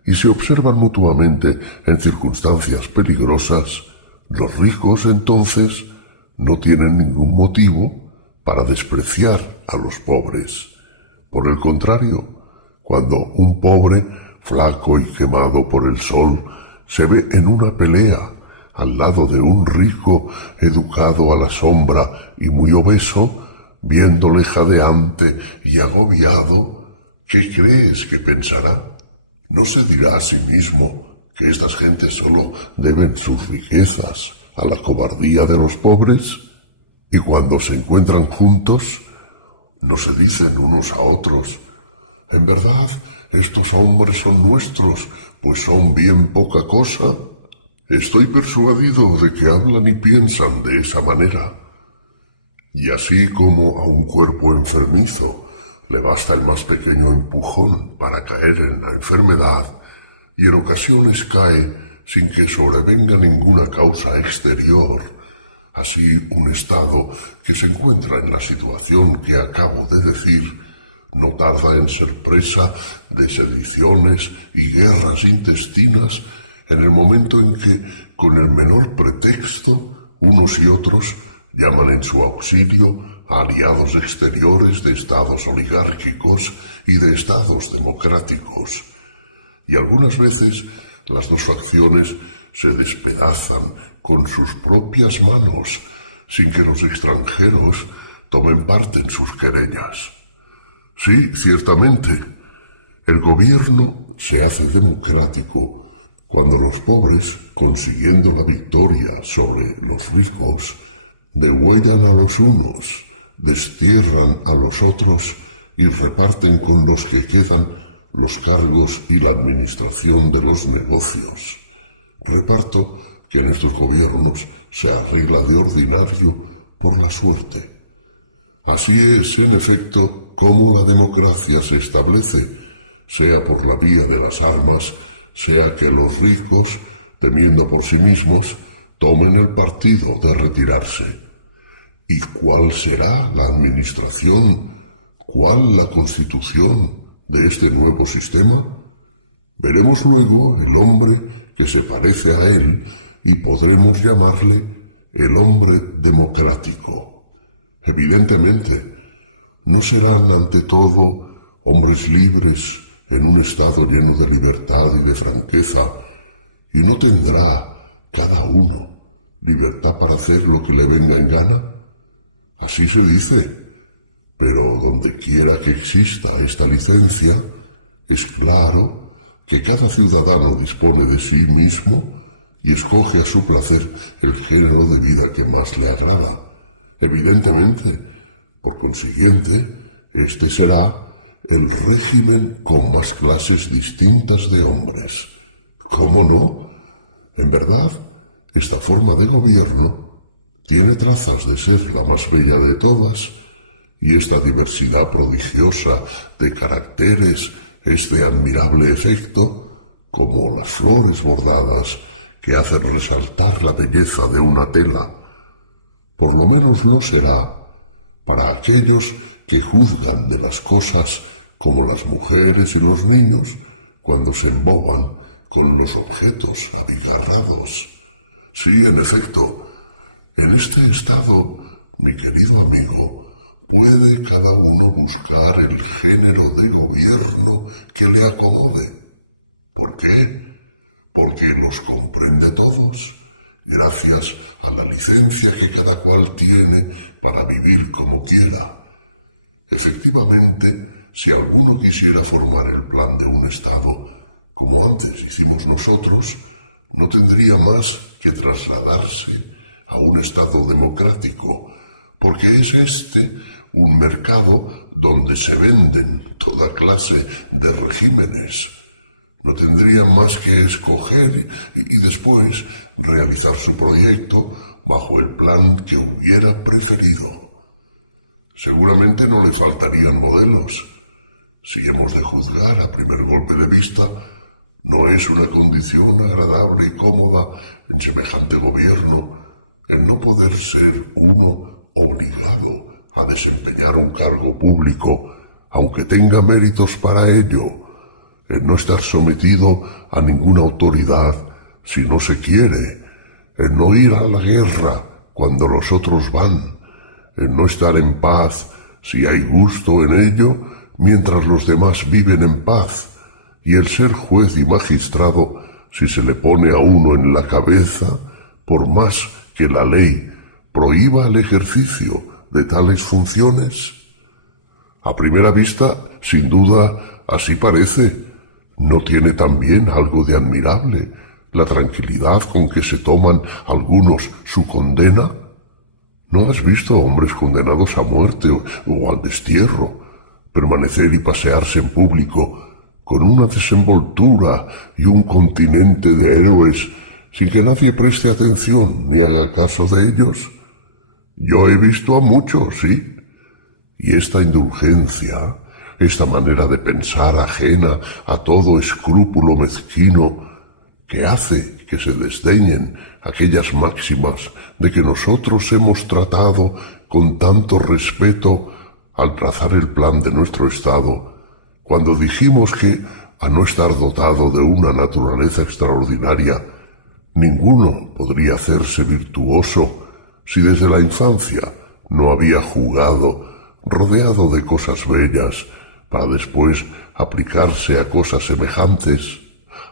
y se observan mutuamente en circunstancias peligrosas, los ricos entonces no tienen ningún motivo para despreciar a los pobres. Por el contrario, cuando un pobre, flaco y quemado por el sol, se ve en una pelea al lado de un rico educado a la sombra y muy obeso, viéndole jadeante y agobiado, ¿qué crees que pensará? ¿No se dirá a sí mismo que estas gentes solo deben sus riquezas a la cobardía de los pobres? Y cuando se encuentran juntos, ¿no se dicen unos a otros: en verdad, estos hombres son nuestros, pues son bien poca cosa? Estoy persuadido de que hablan y piensan de esa manera. Y así como a un cuerpo enfermizo le basta el más pequeño empujón para caer en la enfermedad, y en ocasiones cae sin que sobrevenga ninguna causa exterior, así un estado que se encuentra en la situación que acabo de decir no tarda en ser presa de sediciones y guerras intestinas en el momento en que, con el menor pretexto, unos y otros llaman en su auxilio a aliados exteriores de estados oligárquicos y de estados democráticos. Y algunas veces las dos facciones se despedazan con sus propias manos, sin que los extranjeros tomen parte en sus querellas. Sí, ciertamente, el gobierno se hace democrático cuando los pobres, consiguiendo la victoria sobre los ricos, degüellan a los unos, destierran a los otros y reparten con los que quedan los cargos y la administración de los negocios. Reparto que en estos gobiernos se arregla de ordinario por la suerte. Así es, en efecto, como la democracia se establece, sea por la vía de las armas, sea que los ricos, temiendo por sí mismos, tomen el partido de retirarse. ¿Y cuál será la administración? ¿Cuál la constitución de este nuevo sistema? Veremos luego el hombre que se parece a él y podremos llamarle el hombre democrático. Evidentemente, no serán ante todo hombres libres en un estado lleno de libertad y de franqueza, y no tendrá cada uno libertad para hacer lo que le venga en gana. Así se dice, pero donde quiera que exista esta licencia, es claro que cada ciudadano dispone de sí mismo y escoge a su placer el género de vida que más le agrada. Evidentemente, por consiguiente, este será el régimen con más clases distintas de hombres. ¿Cómo no? En verdad, esta forma de gobierno tiene trazas de ser la más bella de todas, y esta diversidad prodigiosa de caracteres es de admirable efecto, como las flores bordadas que hacen resaltar la belleza de una tela. Por lo menos lo será para aquellos que juzgan de las cosas como las mujeres y los niños cuando se emboban con los objetos abigarrados. Sí, en efecto, en este estado, mi querido amigo, puede cada uno buscar el género de gobierno que le acomode. ¿Por qué? Porque los comprende todos, gracias a la licencia que cada cual tiene para vivir como quiera. Efectivamente, si alguno quisiera formar el plan de un Estado, como antes hicimos nosotros, no tendría más que trasladarse a un Estado democrático, porque es este un mercado donde se venden toda clase de regímenes. No tendría más que escoger y después realizar su proyecto bajo el plan que hubiera preferido. Seguramente no le faltarían modelos. Si hemos de juzgar a primer golpe de vista, no es una condición agradable y cómoda en semejante gobierno el no poder ser uno obligado a desempeñar un cargo público, aunque tenga méritos para ello, el no estar sometido a ninguna autoridad si no se quiere, el no ir a la guerra cuando los otros van, el no estar en paz si hay gusto en ello mientras los demás viven en paz, y el ser juez y magistrado si se le pone a uno en la cabeza, por más que la ley prohíba el ejercicio de tales funciones. A primera vista, sin duda, así parece. ¿No tiene también algo de admirable la tranquilidad con que se toman algunos su condena? ¿No has visto a hombres condenados a muerte o al destierro permanecer y pasearse en público con una desenvoltura y un continente de héroes sin que nadie preste atención ni haga caso de ellos? Yo he visto a muchos, sí, y esta indulgencia, esta manera de pensar ajena a todo escrúpulo mezquino, que hace que se desdeñen aquellas máximas de que nosotros hemos tratado con tanto respeto al trazar el plan de nuestro Estado, cuando dijimos que, a no estar dotado de una naturaleza extraordinaria, ninguno podría hacerse virtuoso si desde la infancia no había jugado, rodeado de cosas bellas, para después aplicarse a cosas semejantes.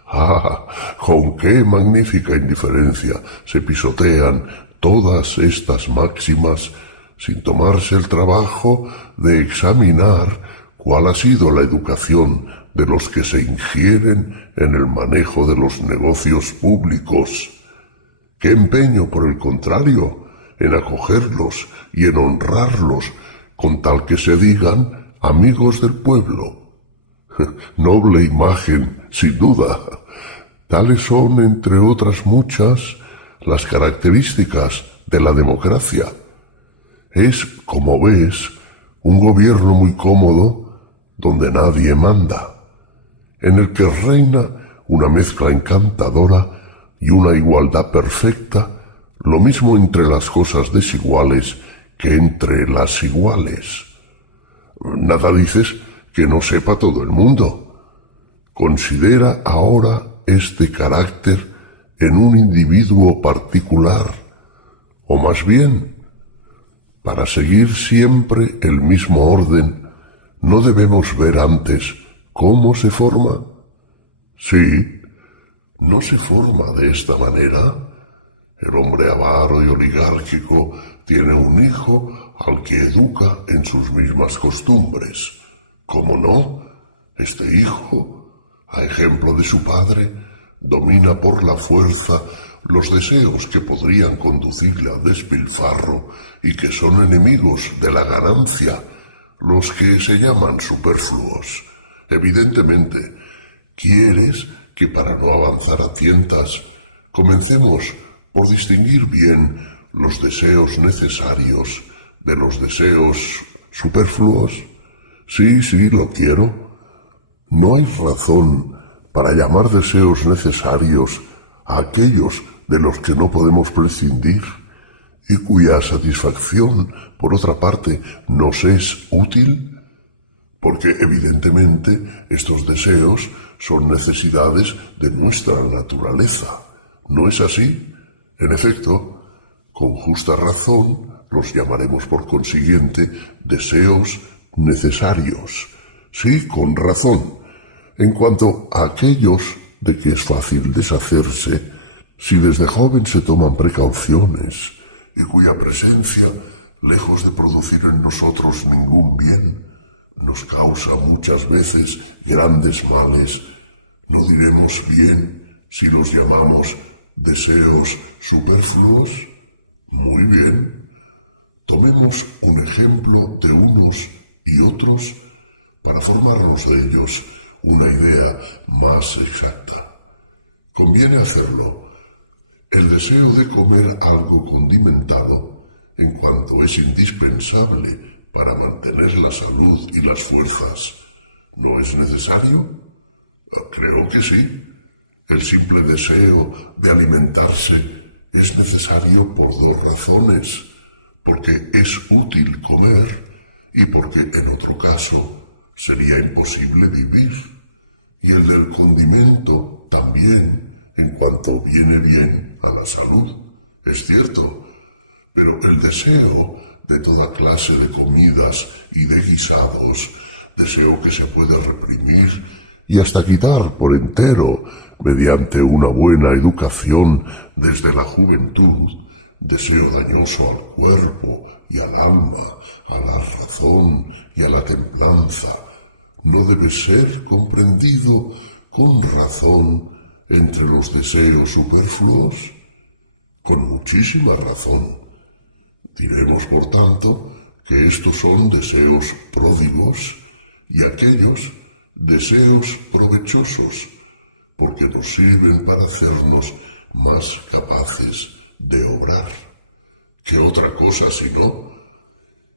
¡Ah! ¡Con qué magnífica indiferencia se pisotean todas estas máximas sin tomarse el trabajo de examinar cuál ha sido la educación de los que se ingieren en el manejo de los negocios públicos! ¡Qué empeño, por el contrario, en acogerlos y en honrarlos con tal que se digan amigos del pueblo! Noble imagen, sin duda. Tales son, entre otras muchas, las características de la democracia. Es, como ves, un gobierno muy cómodo donde nadie manda, en el que reina una mezcla encantadora y una igualdad perfecta, lo mismo entre las cosas desiguales que entre las iguales. Nada dices que no sepa todo el mundo. Considera ahora este carácter en un individuo particular, o más bien, para seguir siempre el mismo orden, no debemos ver antes ¿Cómo se forma? Sí, no se forma de esta manera. El hombre avaro y oligárquico tiene un hijo al que educa en sus mismas costumbres. ¿Cómo no? Este hijo, a ejemplo de su padre, domina por la fuerza los deseos que podrían conducirle al despilfarro y que son enemigos de la ganancia, los que se llaman superfluos. Evidentemente, quieres que para no avanzar a tientas, comencemos por distinguir bien los deseos necesarios de los deseos superfluos. Sí, lo quiero. No hay razón para llamar deseos necesarios a aquellos de los que no podemos prescindir y cuya satisfacción, por otra parte, nos es útil, porque evidentemente estos deseos son necesidades de nuestra naturaleza. ¿No es así? En efecto, con justa razón los llamaremos por consiguiente deseos necesarios. Sí, con razón. En cuanto a aquellos de que es fácil deshacerse, si desde joven se toman precauciones y cuya presencia, lejos de producir en nosotros ningún bien, nos causa muchas veces grandes males, ¿no diremos bien si los llamamos deseos superfluos? Muy bien. Tomemos un ejemplo de unos y otros para formarnos de ellos una idea más exacta. Conviene hacerlo. El deseo de comer algo condimentado, en cuanto es indispensable para mantener la salud y las fuerzas, ¿no es necesario? Creo que sí. El simple deseo de alimentarse es necesario por dos razones: porque es útil comer y porque en otro caso sería imposible vivir. Y el del condimento también, en cuanto viene bien a la salud. Es cierto, pero el deseo de toda clase de comidas y de guisados, deseo que se puede reprimir y hasta quitar por entero mediante una buena educación desde la juventud, deseo dañoso al cuerpo y al alma, a la razón y a la templanza, no debe ser comprendido con razón entre los deseos superfluos. Con muchísima razón. Diremos, por tanto, que estos son deseos pródigos y aquellos deseos provechosos, porque nos sirven para hacernos más capaces de obrar. ¿Qué otra cosa si no?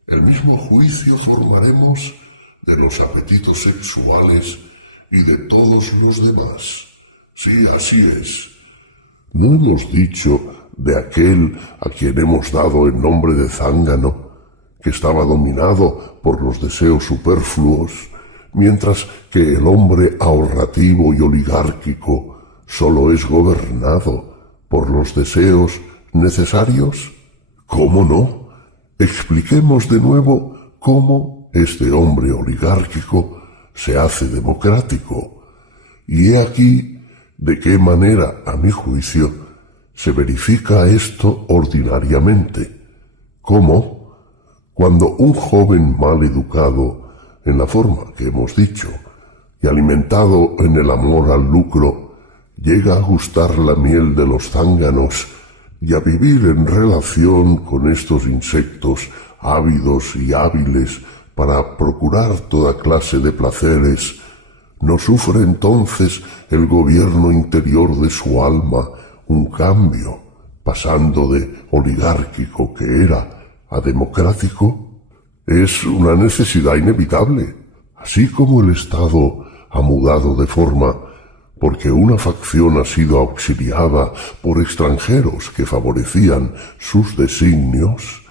El mismo juicio formaremos de los apetitos sexuales y de todos los demás. Sí, así es. ¿No hemos dicho de aquel a quien hemos dado el nombre de zángano, que estaba dominado por los deseos superfluos, mientras que el hombre ahorrativo y oligárquico solo es gobernado por los deseos necesarios? ¿Cómo no? Expliquemos de nuevo cómo este hombre oligárquico se hace democrático. Y he aquí de qué manera, a mi juicio, se verifica esto ordinariamente. ¿Cómo? Cuando un joven mal educado, en la forma que hemos dicho, y alimentado en el amor al lucro, llega a gustar la miel de los zánganos y a vivir en relación con estos insectos ávidos y hábiles para procurar toda clase de placeres, ¿no sufre entonces el gobierno interior de su alma un cambio, pasando de oligárquico que era a democrático? Es una necesidad inevitable, así como el Estado ha mudado de forma porque una facción ha sido auxiliada por extranjeros que favorecían sus designios.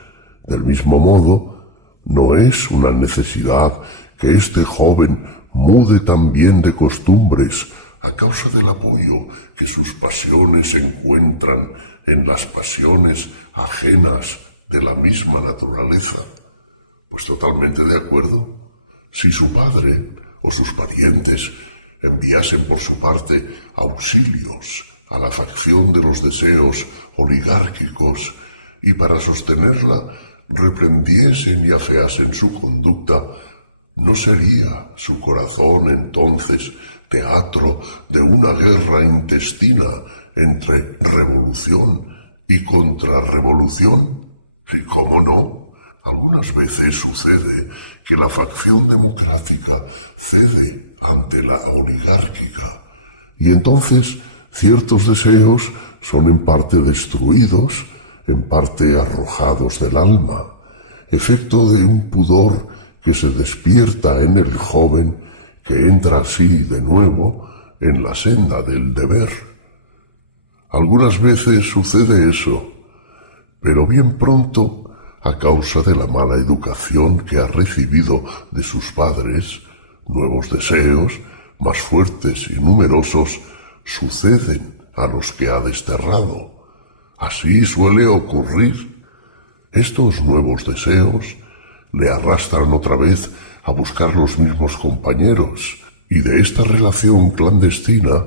Del mismo modo, no es una necesidad que este joven mude también de costumbres a causa del apoyo que sus pasiones encuentran en las pasiones ajenas de la misma naturaleza. Pues totalmente de acuerdo. Si su padre o sus parientes enviasen por su parte auxilios a la facción de los deseos oligárquicos y para sostenerla reprendiesen y afeasen su conducta, ¿no sería su corazón entonces teatro de una guerra intestina entre revolución y contrarrevolución? Y cómo no, algunas veces sucede que la facción democrática cede ante la oligárquica, y entonces ciertos deseos son en parte destruidos, en parte arrojados del alma, efecto de un pudor que se despierta en el joven que entra así de nuevo en la senda del deber. Algunas veces sucede eso, pero bien pronto, a causa de la mala educación que ha recibido de sus padres, nuevos deseos, más fuertes y numerosos, suceden a los que ha desterrado. Así suele ocurrir. Estos nuevos deseos le arrastran otra vez a buscar los mismos compañeros, y de esta relación clandestina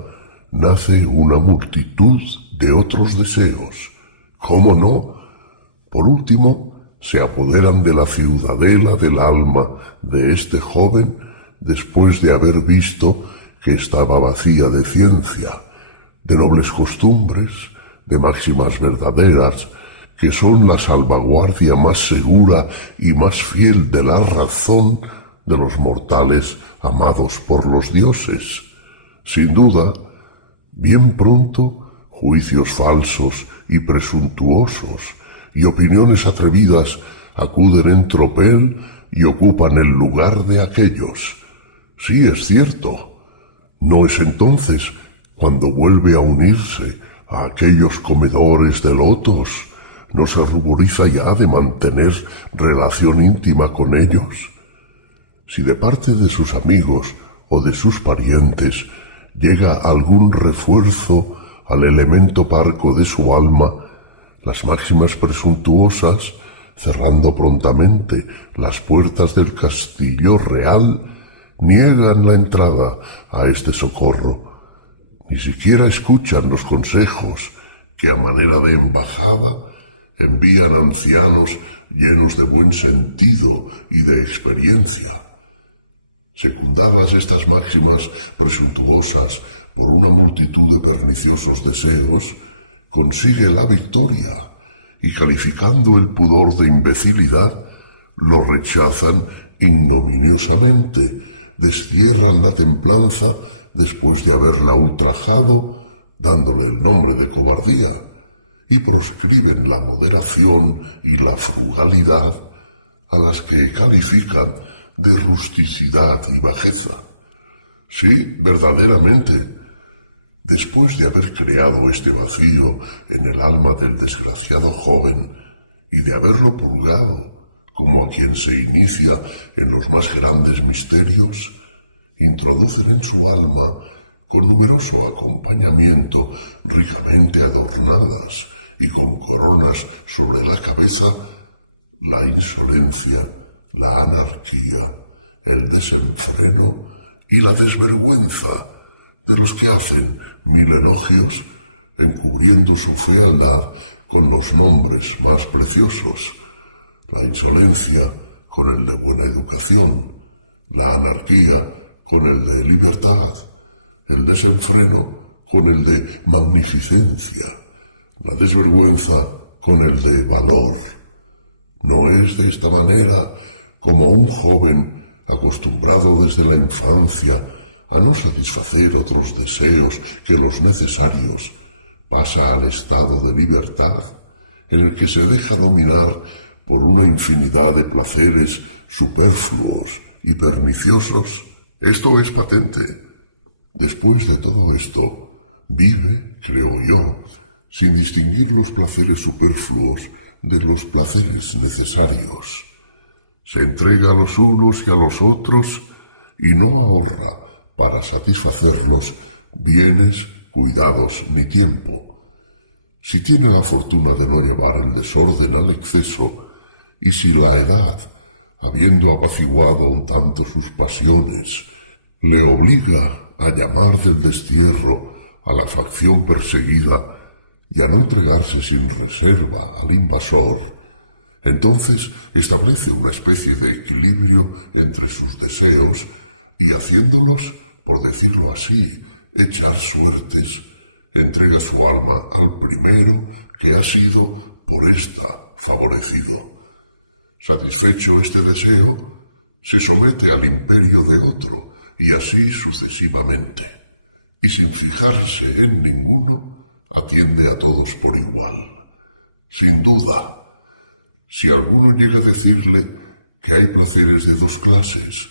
nace una multitud de otros deseos. ¿Cómo no? Por último, se apoderan de la ciudadela del alma de este joven después de haber visto que estaba vacía de ciencia, de nobles costumbres, de máximas verdaderas, que son la salvaguardia más segura y más fiel de la razón de los mortales amados por los dioses. Sin duda, bien pronto, juicios falsos y presuntuosos y opiniones atrevidas acuden en tropel y ocupan el lugar de aquellos. Sí, es cierto. No es entonces cuando vuelve a unirse a aquellos comedores de lotos, no se ruboriza ya de mantener relación íntima con ellos. Si de parte de sus amigos o de sus parientes llega algún refuerzo al elemento parco de su alma, las máximas presuntuosas, cerrando prontamente las puertas del castillo real, niegan la entrada a este socorro. Ni siquiera escuchan los consejos que a manera de embajada envían ancianos llenos de buen sentido y de experiencia. Secundadas estas máximas presuntuosas por una multitud de perniciosos deseos, consigue la victoria, y calificando el pudor de imbecilidad, lo rechazan ignominiosamente, destierran la templanza después de haberla ultrajado, dándole el nombre de cobardía, y proscriben la moderación y la frugalidad, a las que califican de rusticidad y bajeza. Sí, verdaderamente, después de haber creado este vacío en el alma del desgraciado joven y de haberlo purgado, como a quien se inicia en los más grandes misterios, introducen en su alma, con numeroso acompañamiento, ricamente adornadas y con coronas sobre la cabeza, la insolencia, la anarquía, el desenfreno y la desvergüenza de los que hacen mil elogios, encubriendo su fealdad con los nombres más preciosos: la insolencia con el de buena educación, la anarquía con el de libertad, el desenfreno con el de magnificencia, la desvergüenza con el de valor. No es de esta manera como un joven acostumbrado desde la infancia a no satisfacer otros deseos que los necesarios, pasa al estado de libertad, en el que se deja dominar por una infinidad de placeres superfluos y perniciosos. Esto es patente. Después de todo esto, vive, creo yo, sin distinguir los placeres superfluos de los placeres necesarios. Se entrega a los unos y a los otros y no ahorra para satisfacerlos bienes, cuidados ni tiempo. Si tiene la fortuna de no llevar el desorden al exceso, y si la edad, habiendo apaciguado un tanto sus pasiones, le obliga a llamar del destierro a la facción perseguida y a no entregarse sin reserva al invasor, entonces establece una especie de equilibrio entre sus deseos y haciéndolos, por decirlo así, echar suertes, entrega su alma al primero que ha sido por ésta favorecido. Satisfecho este deseo, se somete al imperio de otro y así sucesivamente, y sin fijarse en ninguno, atiende a todos por igual. Sin duda, si alguno llega a decirle que hay placeres de dos clases,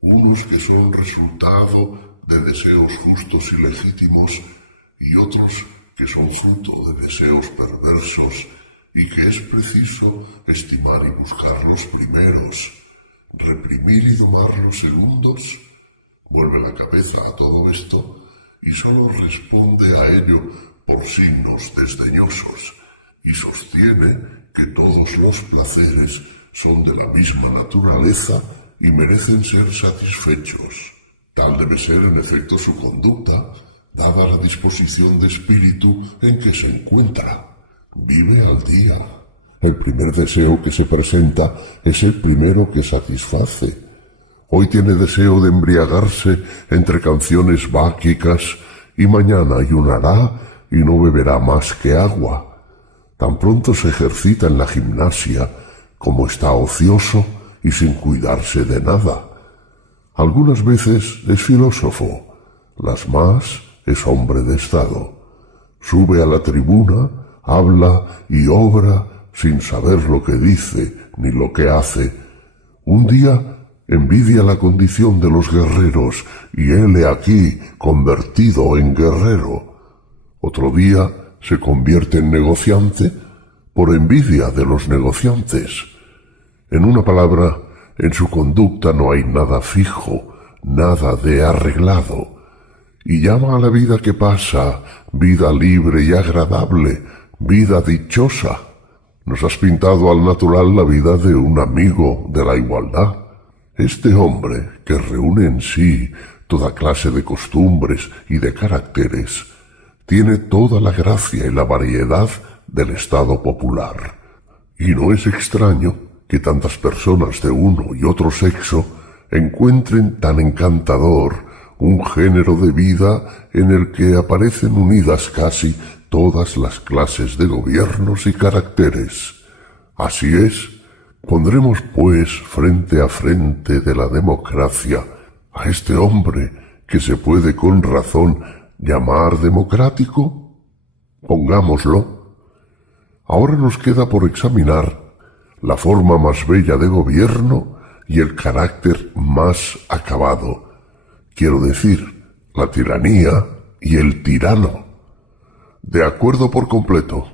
unos que son resultado de deseos justos y legítimos y otros que son fruto de deseos perversos y que es preciso estimar y buscar los primeros, reprimir y domar los segundos, vuelve la cabeza a todo esto y sólo responde a ello por signos desdeñosos y sostiene que todos los placeres son de la misma naturaleza y merecen ser satisfechos. Tal debe ser en efecto su conducta, dada la disposición de espíritu en que se encuentra. Vive al día. El primer deseo que se presenta es el primero que satisface. Hoy tiene deseo de embriagarse entre canciones báquicas y mañana ayunará y no beberá más que agua. Tan pronto se ejercita en la gimnasia como está ocioso y sin cuidarse de nada. Algunas veces es filósofo, las más es hombre de estado. Sube a la tribuna, habla y obra sin saber lo que dice ni lo que hace. Un día envidia la condición de los guerreros y hele aquí convertido en guerrero. Otro día se convierte en negociante por envidia de los negociantes. En una palabra, en su conducta no hay nada fijo, nada de arreglado, y llama a la vida que pasa vida libre y agradable, vida dichosa. Nos has pintado al natural la vida de un amigo de la igualdad. Este hombre, que reúne en sí toda clase de costumbres y de caracteres, tiene toda la gracia y la variedad del estado popular. Y no es extraño que tantas personas de uno y otro sexo encuentren tan encantador un género de vida en el que aparecen unidas casi todas las clases de gobiernos y caracteres. Así es, pondremos pues frente a frente de la democracia a este hombre que se puede con razón llamar democrático. Pongámoslo. Ahora nos queda por examinar la forma más bella de gobierno y el carácter más acabado. Quiero decir, la tiranía y el tirano. De acuerdo por completo.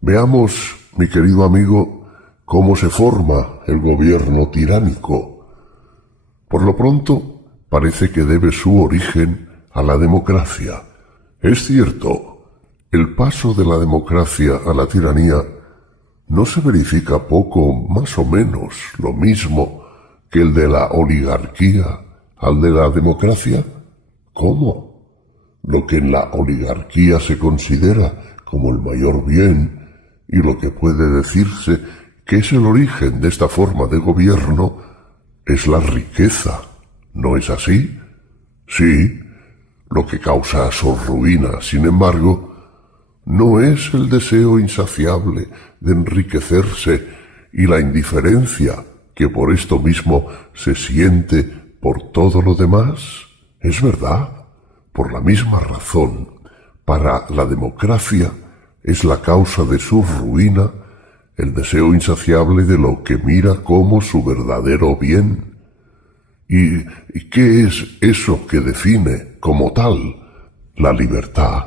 Veamos, mi querido amigo, cómo se forma el gobierno tiránico. Por lo pronto, parece que debe su origen a la democracia. Es cierto, el paso de la democracia a la tiranía no se verifica poco más o menos lo mismo que el de la oligarquía al de la democracia. ¿Cómo? Lo que en la oligarquía se considera como el mayor bien y lo que puede decirse que es el origen de esta forma de gobierno es la riqueza, ¿no es así? Sí, lo que causa su ruina, sin embargo, no es el deseo insaciable de enriquecerse y la indiferencia que por esto mismo se siente por todo lo demás. Es verdad, por la misma razón, para la democracia es la causa de su ruina el deseo insaciable de lo que mira como su verdadero bien. ¿Y qué es eso que define como tal la libertad?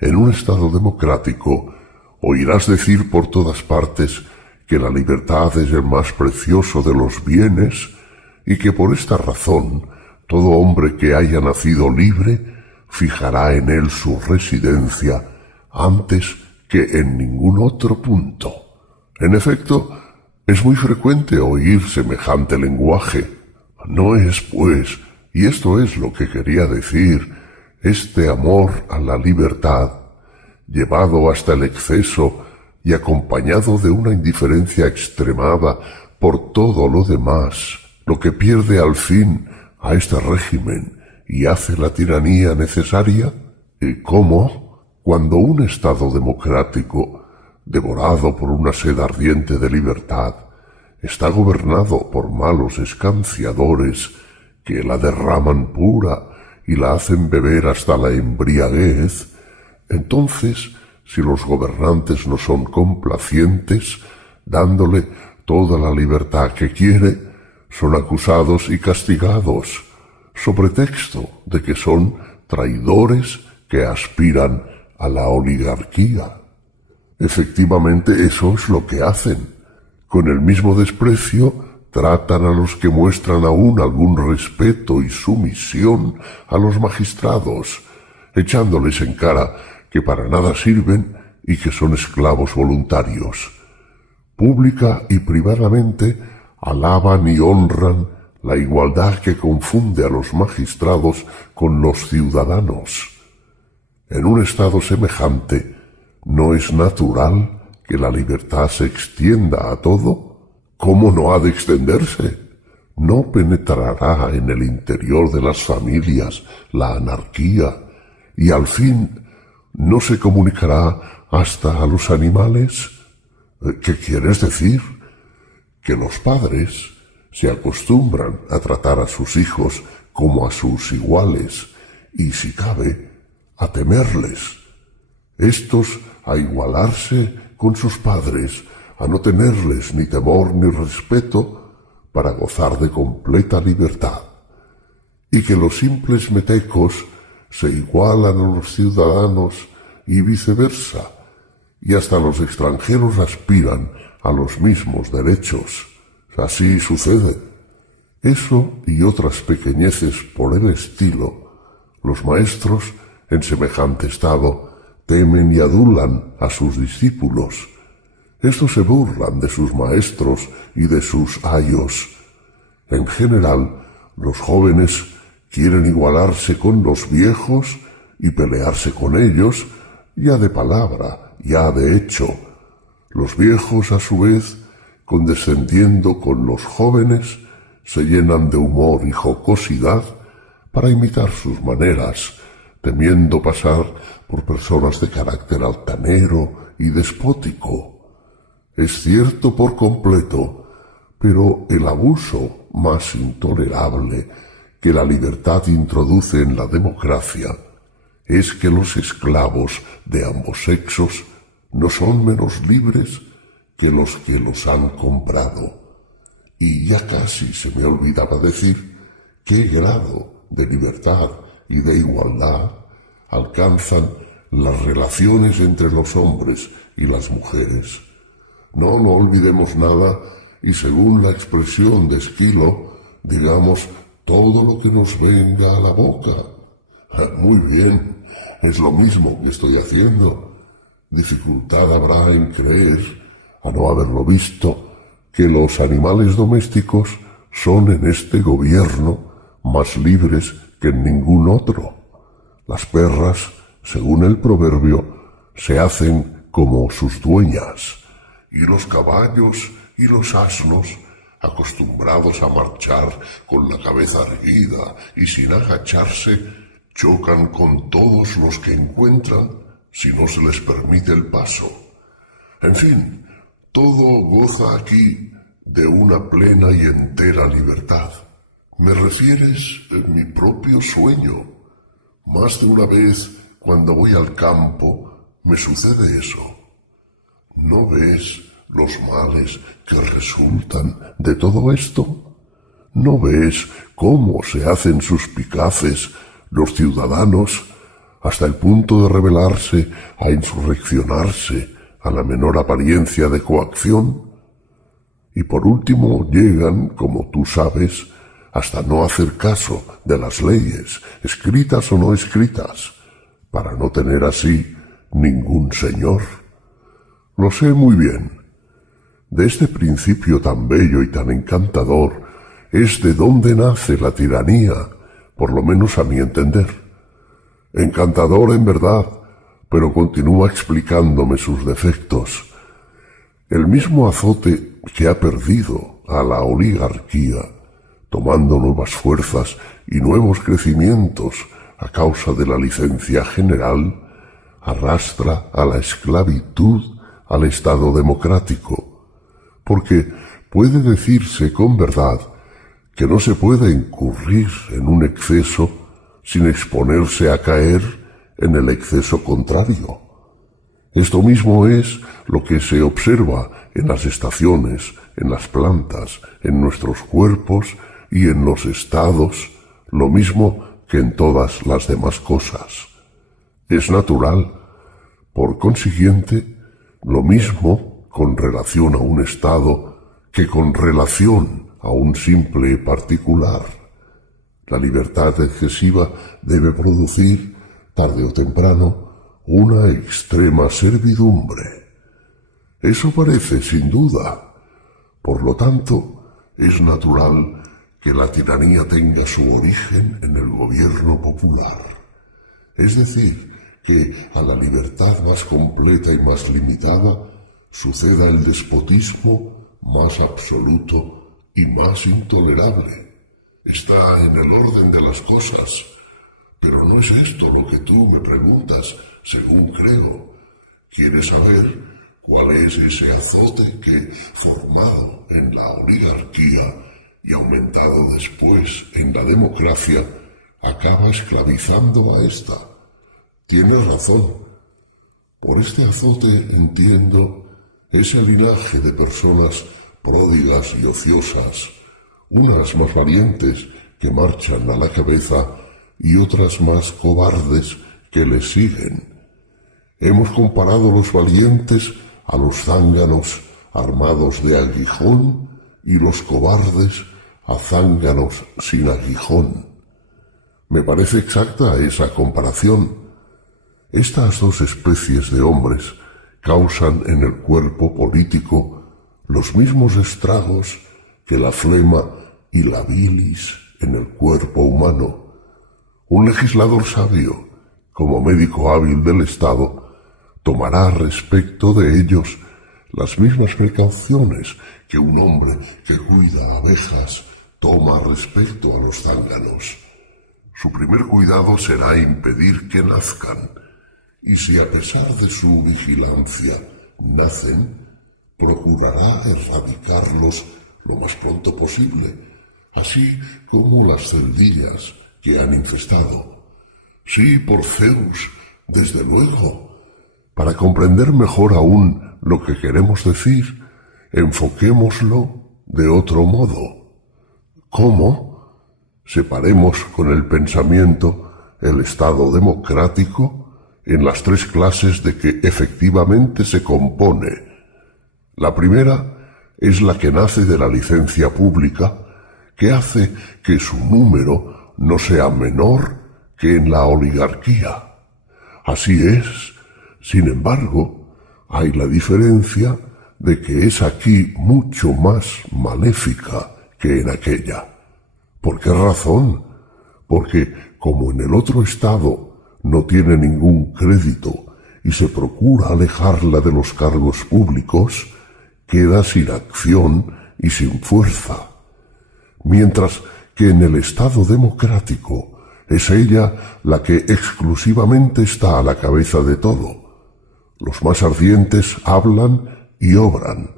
En un Estado democrático oirás decir por todas partes que la libertad es el más precioso de los bienes y que por esta razón todo hombre que haya nacido libre fijará en él su residencia antes que en ningún otro punto. En efecto, es muy frecuente oír semejante lenguaje. No es, pues, Y esto es lo que quería decir, este amor a la libertad, llevado hasta el exceso y acompañado de una indiferencia extremada por todo lo demás, lo que pierde al fin a este régimen y hace la tiranía necesaria. ¿Y cómo? Cuando un Estado democrático, devorado por una sed ardiente de libertad, está gobernado por malos escanciadores que la derraman pura y la hacen beber hasta la embriaguez, entonces, si los gobernantes no son complacientes, dándole toda la libertad que quiere, son acusados y castigados, sobre texto de que son traidores que aspiran a la oligarquía. Efectivamente, eso es lo que hacen. Con el mismo desprecio tratan a los que muestran aún algún respeto y sumisión a los magistrados, echándoles en cara que para nada sirven y que son esclavos voluntarios. Pública y privadamente alaban y honran la igualdad que confunde a los magistrados con los ciudadanos. En un estado semejante, ¿no es natural que la libertad se extienda a todo? ¿Cómo no ha de extenderse? ¿No penetrará en el interior de las familias la anarquía y al fin no se comunicará hasta a los animales? ¿Qué quieres decir? Que los padres se acostumbran a tratar a sus hijos como a sus iguales y, si cabe, a temerles. Estos a igualarse con sus padres, a no tenerles ni temor ni respeto para gozar de completa libertad, y que los simples metecos se igualan a los ciudadanos y viceversa, y hasta los extranjeros aspiran a los mismos derechos. Así sucede. Eso y otras pequeñeces por el estilo, los maestros en semejante estado temen y adulan a sus discípulos. Estos se burlan de sus maestros y de sus ayos. En general, los jóvenes quieren igualarse con los viejos y pelearse con ellos, ya de palabra, ya de hecho. Los viejos, a su vez, condescendiendo con los jóvenes, se llenan de humor y jocosidad para imitar sus maneras, temiendo pasar por personas de carácter altanero y despótico. Es cierto por completo, pero el abuso más intolerable que la libertad introduce en la democracia es que los esclavos de ambos sexos no son menos libres que los han comprado. Y ya casi se me olvidaba decir qué grado de libertad y de igualdad alcanzan las relaciones entre los hombres y las mujeres. No olvidemos nada y, según la expresión de Esquilo, digamos todo lo que nos venga a la boca. Muy bien, es lo mismo que estoy haciendo. Dificultad habrá en creer, a no haberlo visto, que los animales domésticos son en este gobierno más libres que en ningún otro. Las perras, según el proverbio, se hacen como sus dueñas, y los caballos y los asnos, acostumbrados a marchar con la cabeza erguida y sin agacharse, chocan con todos los que encuentran si no se les permite el paso. En fin, todo goza aquí de una plena y entera libertad. ¿Me refieres en mi propio sueño? Más de una vez, cuando voy al campo, me sucede eso. ¿No ves los males que resultan de todo esto? ¿No ves cómo se hacen suspicaces los ciudadanos hasta el punto de rebelarse a insurreccionarse a la menor apariencia de coacción? Y por último llegan, como tú sabes, hasta no hacer caso de las leyes, escritas o no escritas, para no tener así ningún señor. Lo sé muy bien. De este principio tan bello y tan encantador es de donde nace la tiranía, por lo menos a mi entender. Encantador en verdad, pero continúa explicándome sus defectos. El mismo azote que ha perdido a la oligarquía, tomando nuevas fuerzas y nuevos crecimientos a causa de la licencia general, arrastra a la esclavitud al Estado democrático, porque puede decirse con verdad que no se puede incurrir en un exceso sin exponerse a caer en el exceso contrario. Esto mismo es lo que se observa en las estaciones, en las plantas, en nuestros cuerpos y en los estados, lo mismo que en todas las demás cosas. Es natural, por consiguiente, lo mismo con relación a un estado que con relación a un simple particular. La libertad excesiva debe producir, tarde o temprano, una extrema servidumbre. Eso parece sin duda. Por lo tanto, es natural que la tiranía tenga su origen en el gobierno popular. Es decir, que a la libertad más completa y más limitada suceda el despotismo más absoluto y más intolerable. Está en el orden de las cosas. Pero no es esto lo que tú me preguntas, según creo. ¿Quieres saber cuál es ese azote que, formado en la oligarquía y aumentado después en la democracia, acaba esclavizando a ésta? Tienes razón. Por este azote entiendo ese linaje de personas pródigas y ociosas, unas más valientes que marchan a la cabeza y otras más cobardes que les siguen. Hemos comparado los valientes a los zánganos armados de aguijón y los cobardes a zánganos sin aguijón. Me parece exacta esa comparación. Estas dos especies de hombres causan en el cuerpo político los mismos estragos que la flema y la bilis en el cuerpo humano. Un legislador sabio, como médico hábil del Estado, tomará respecto de ellos las mismas precauciones que un hombre que cuida abejas toma respecto a los zánganos. Su primer cuidado será impedir que nazcan, y si a pesar de su vigilancia nacen, procurará erradicarlos lo más pronto posible, así como las celdillas que han infestado. Sí, por Zeus, desde luego. Para comprender mejor aún lo que queremos decir, enfoquémoslo de otro modo. ¿Cómo? Separemos con el pensamiento el Estado democrático en las tres clases de que efectivamente se compone. La primera es la que nace de la licencia pública, que hace que su número no sea menor que en la oligarquía. Así es, sin embargo, hay la diferencia de que es aquí mucho más maléfica que en aquella. ¿Por qué razón? Porque, como en el otro estado no tiene ningún crédito y se procura alejarla de los cargos públicos, queda sin acción y sin fuerza. Mientras que en el Estado democrático es ella la que exclusivamente está a la cabeza de todo. Los más ardientes hablan y obran.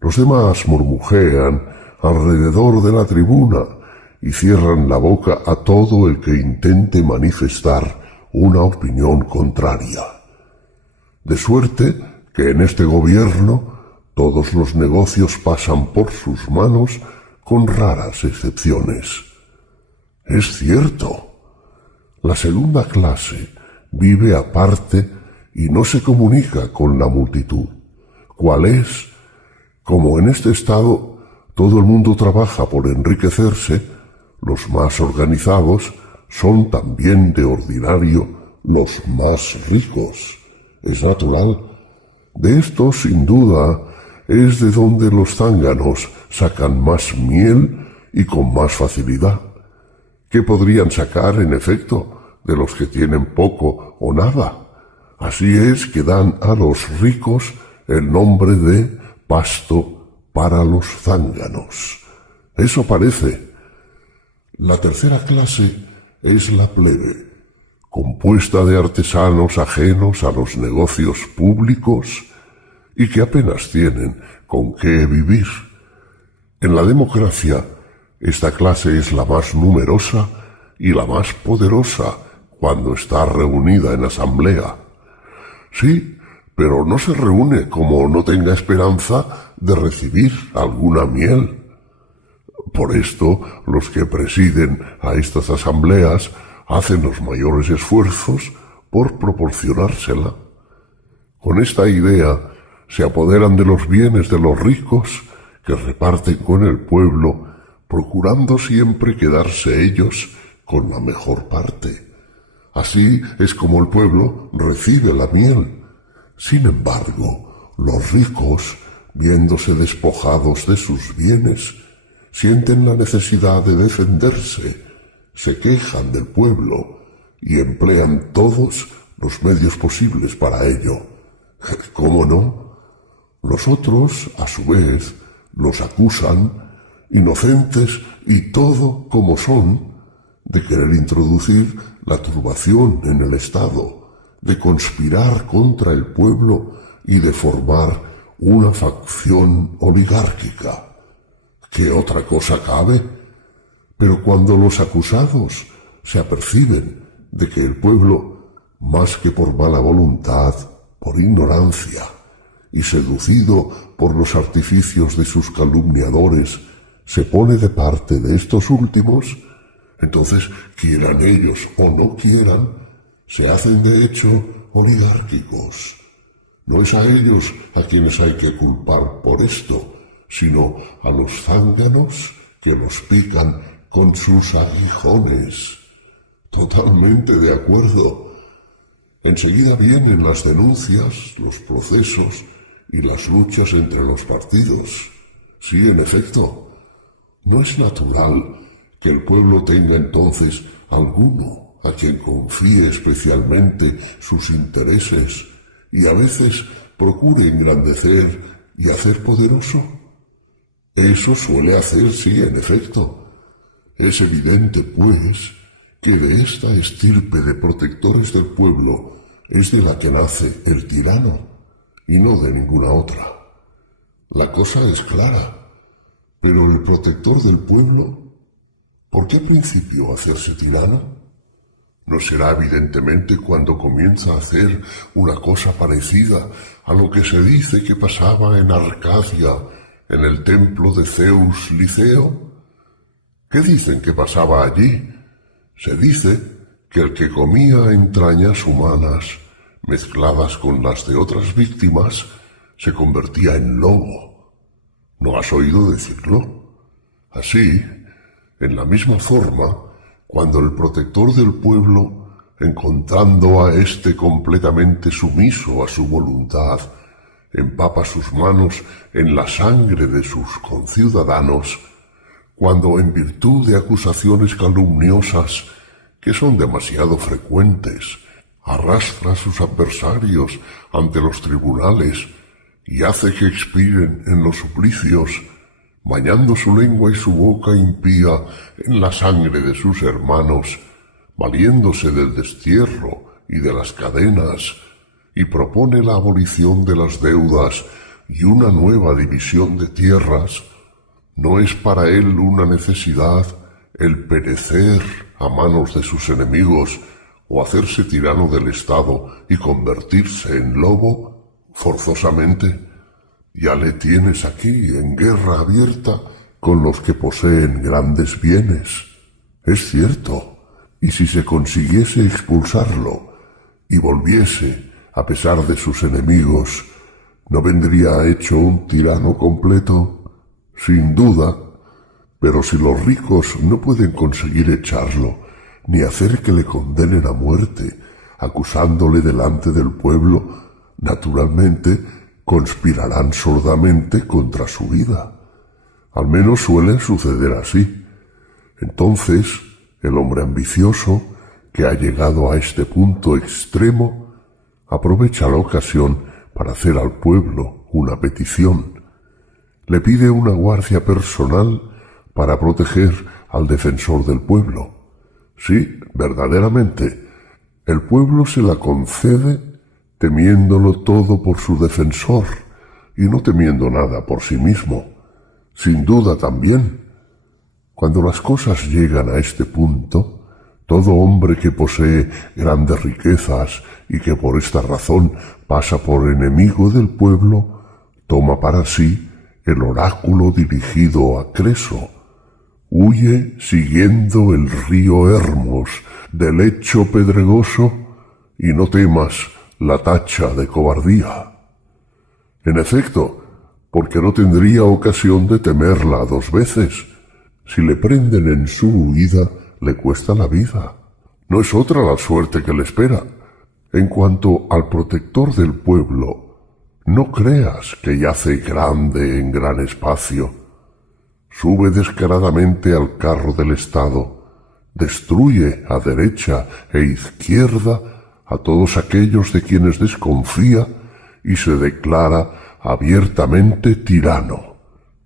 Los demás murmujean alrededor de la tribuna y cierran la boca a todo el que intente manifestar una opinión contraria. De suerte que en este gobierno todos los negocios pasan por sus manos con raras excepciones. Es cierto. La segunda clase vive aparte y no se comunica con la multitud. ¿Cuál es? Como en este estado todo el mundo trabaja por enriquecerse, los más organizados son también de ordinario los más ricos. Es natural. De esto, sin duda, es de donde los zánganos sacan más miel y con más facilidad. ¿Qué podrían sacar, en efecto, de los que tienen poco o nada? Así es que dan a los ricos el nombre de pasto para los zánganos. Eso parece. La tercera clase es la plebe, compuesta de artesanos ajenos a los negocios públicos y que apenas tienen con qué vivir. En la democracia, esta clase es la más numerosa y la más poderosa cuando está reunida en asamblea. Sí, pero no se reúne como no tenga esperanza de recibir alguna miel. Por esto, los que presiden a estas asambleas hacen los mayores esfuerzos por proporcionársela. Con esta idea se apoderan de los bienes de los ricos que reparten con el pueblo, procurando siempre quedarse ellos con la mejor parte. Así es como el pueblo recibe la miel. Sin embargo, los ricos, viéndose despojados de sus bienes, sienten la necesidad de defenderse, se quejan del pueblo y emplean todos los medios posibles para ello. ¿Cómo no? Los otros, a su vez, los acusan, inocentes y todo como son, de querer introducir la turbación en el Estado, de conspirar contra el pueblo y de formar una facción oligárquica. ¿Qué otra cosa cabe? Pero cuando los acusados se aperciben de que el pueblo, más que por mala voluntad, por ignorancia, y seducido por los artificios de sus calumniadores, se pone de parte de estos últimos, entonces, quieran ellos o no quieran, se hacen de hecho oligárquicos. No es a ellos a quienes hay que culpar por esto, sino a los zánganos que los pican con sus aguijones. Totalmente de acuerdo. Enseguida vienen las denuncias, los procesos y las luchas entre los partidos. Sí, en efecto, no es natural que el pueblo tenga entonces alguno a quien confíe especialmente sus intereses y a veces procure engrandecer y hacer poderoso. Eso suele hacer, sí, en efecto. Es evidente, pues, que de esta estirpe de protectores del pueblo es de la que nace el tirano, y no de ninguna otra. La cosa es clara, pero el protector del pueblo, ¿por qué principio hacerse tirano? No será evidentemente cuando comienza a hacer una cosa parecida a lo que se dice que pasaba en Arcadia, en el templo de Zeus Liceo. ¿Qué dicen que pasaba allí? Se dice que el que comía entrañas humanas mezcladas con las de otras víctimas se convertía en lobo. ¿No has oído decirlo? Así, en la misma forma, cuando el protector del pueblo, encontrando a éste completamente sumiso a su voluntad, empapa sus manos en la sangre de sus conciudadanos, cuando en virtud de acusaciones calumniosas, que son demasiado frecuentes, arrastra a sus adversarios ante los tribunales y hace que expiren en los suplicios, bañando su lengua y su boca impía en la sangre de sus hermanos, valiéndose del destierro y de las cadenas, y propone la abolición de las deudas y una nueva división de tierras, no es para él una necesidad el perecer a manos de sus enemigos o hacerse tirano del Estado y convertirse en lobo forzosamente. Ya le tienes aquí en guerra abierta con los que poseen grandes bienes. Es cierto, y si se consiguiese expulsarlo y volviese a pesar de sus enemigos, ¿no vendría hecho un tirano completo? Sin duda, pero si los ricos no pueden conseguir echarlo, ni hacer que le condenen a muerte, acusándole delante del pueblo, naturalmente conspirarán sordamente contra su vida. Al menos suele suceder así. Entonces, El hombre ambicioso, que ha llegado a este punto extremo, aprovecha la ocasión para hacer al pueblo una petición. Le pide una guardia personal para proteger al defensor del pueblo. Sí, verdaderamente, el pueblo se la concede temiéndolo todo por su defensor y no temiendo nada por sí mismo. Sin duda también, cuando las cosas llegan a este punto, todo hombre que posee grandes riquezas y que por esta razón pasa por enemigo del pueblo, toma para sí el oráculo dirigido a Creso. Huye siguiendo el río Hermos del lecho pedregoso y no temas la tacha de cobardía. En efecto, porque no tendría ocasión de temerla 2 veces. Si le prenden en su huida, le cuesta la vida. No es otra la suerte que le espera. En cuanto al protector del pueblo, no creas que yace grande en gran espacio. Sube descaradamente al carro del Estado, destruye a derecha e izquierda a todos aquellos de quienes desconfía y se declara abiertamente tirano.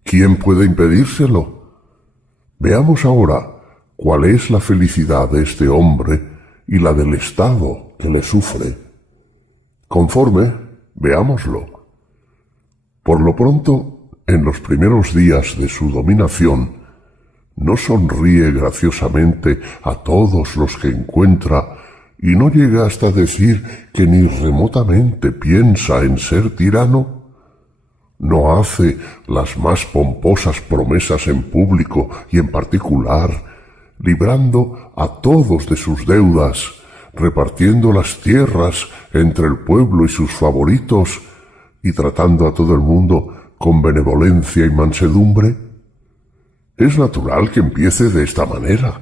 ¿Quién puede impedírselo? Veamos ahora cuál es la felicidad de este hombre y la del Estado que le sufre. Conforme, veámoslo. Por lo pronto, en los primeros días de su dominación, no sonríe graciosamente a todos los que encuentra y no llega hasta decir que ni remotamente piensa en ser tirano. No hace las más pomposas promesas en público y en particular, librando a todos de sus deudas, repartiendo las tierras entre el pueblo y sus favoritos y tratando a todo el mundo con benevolencia y mansedumbre. Es natural que empiece de esta manera.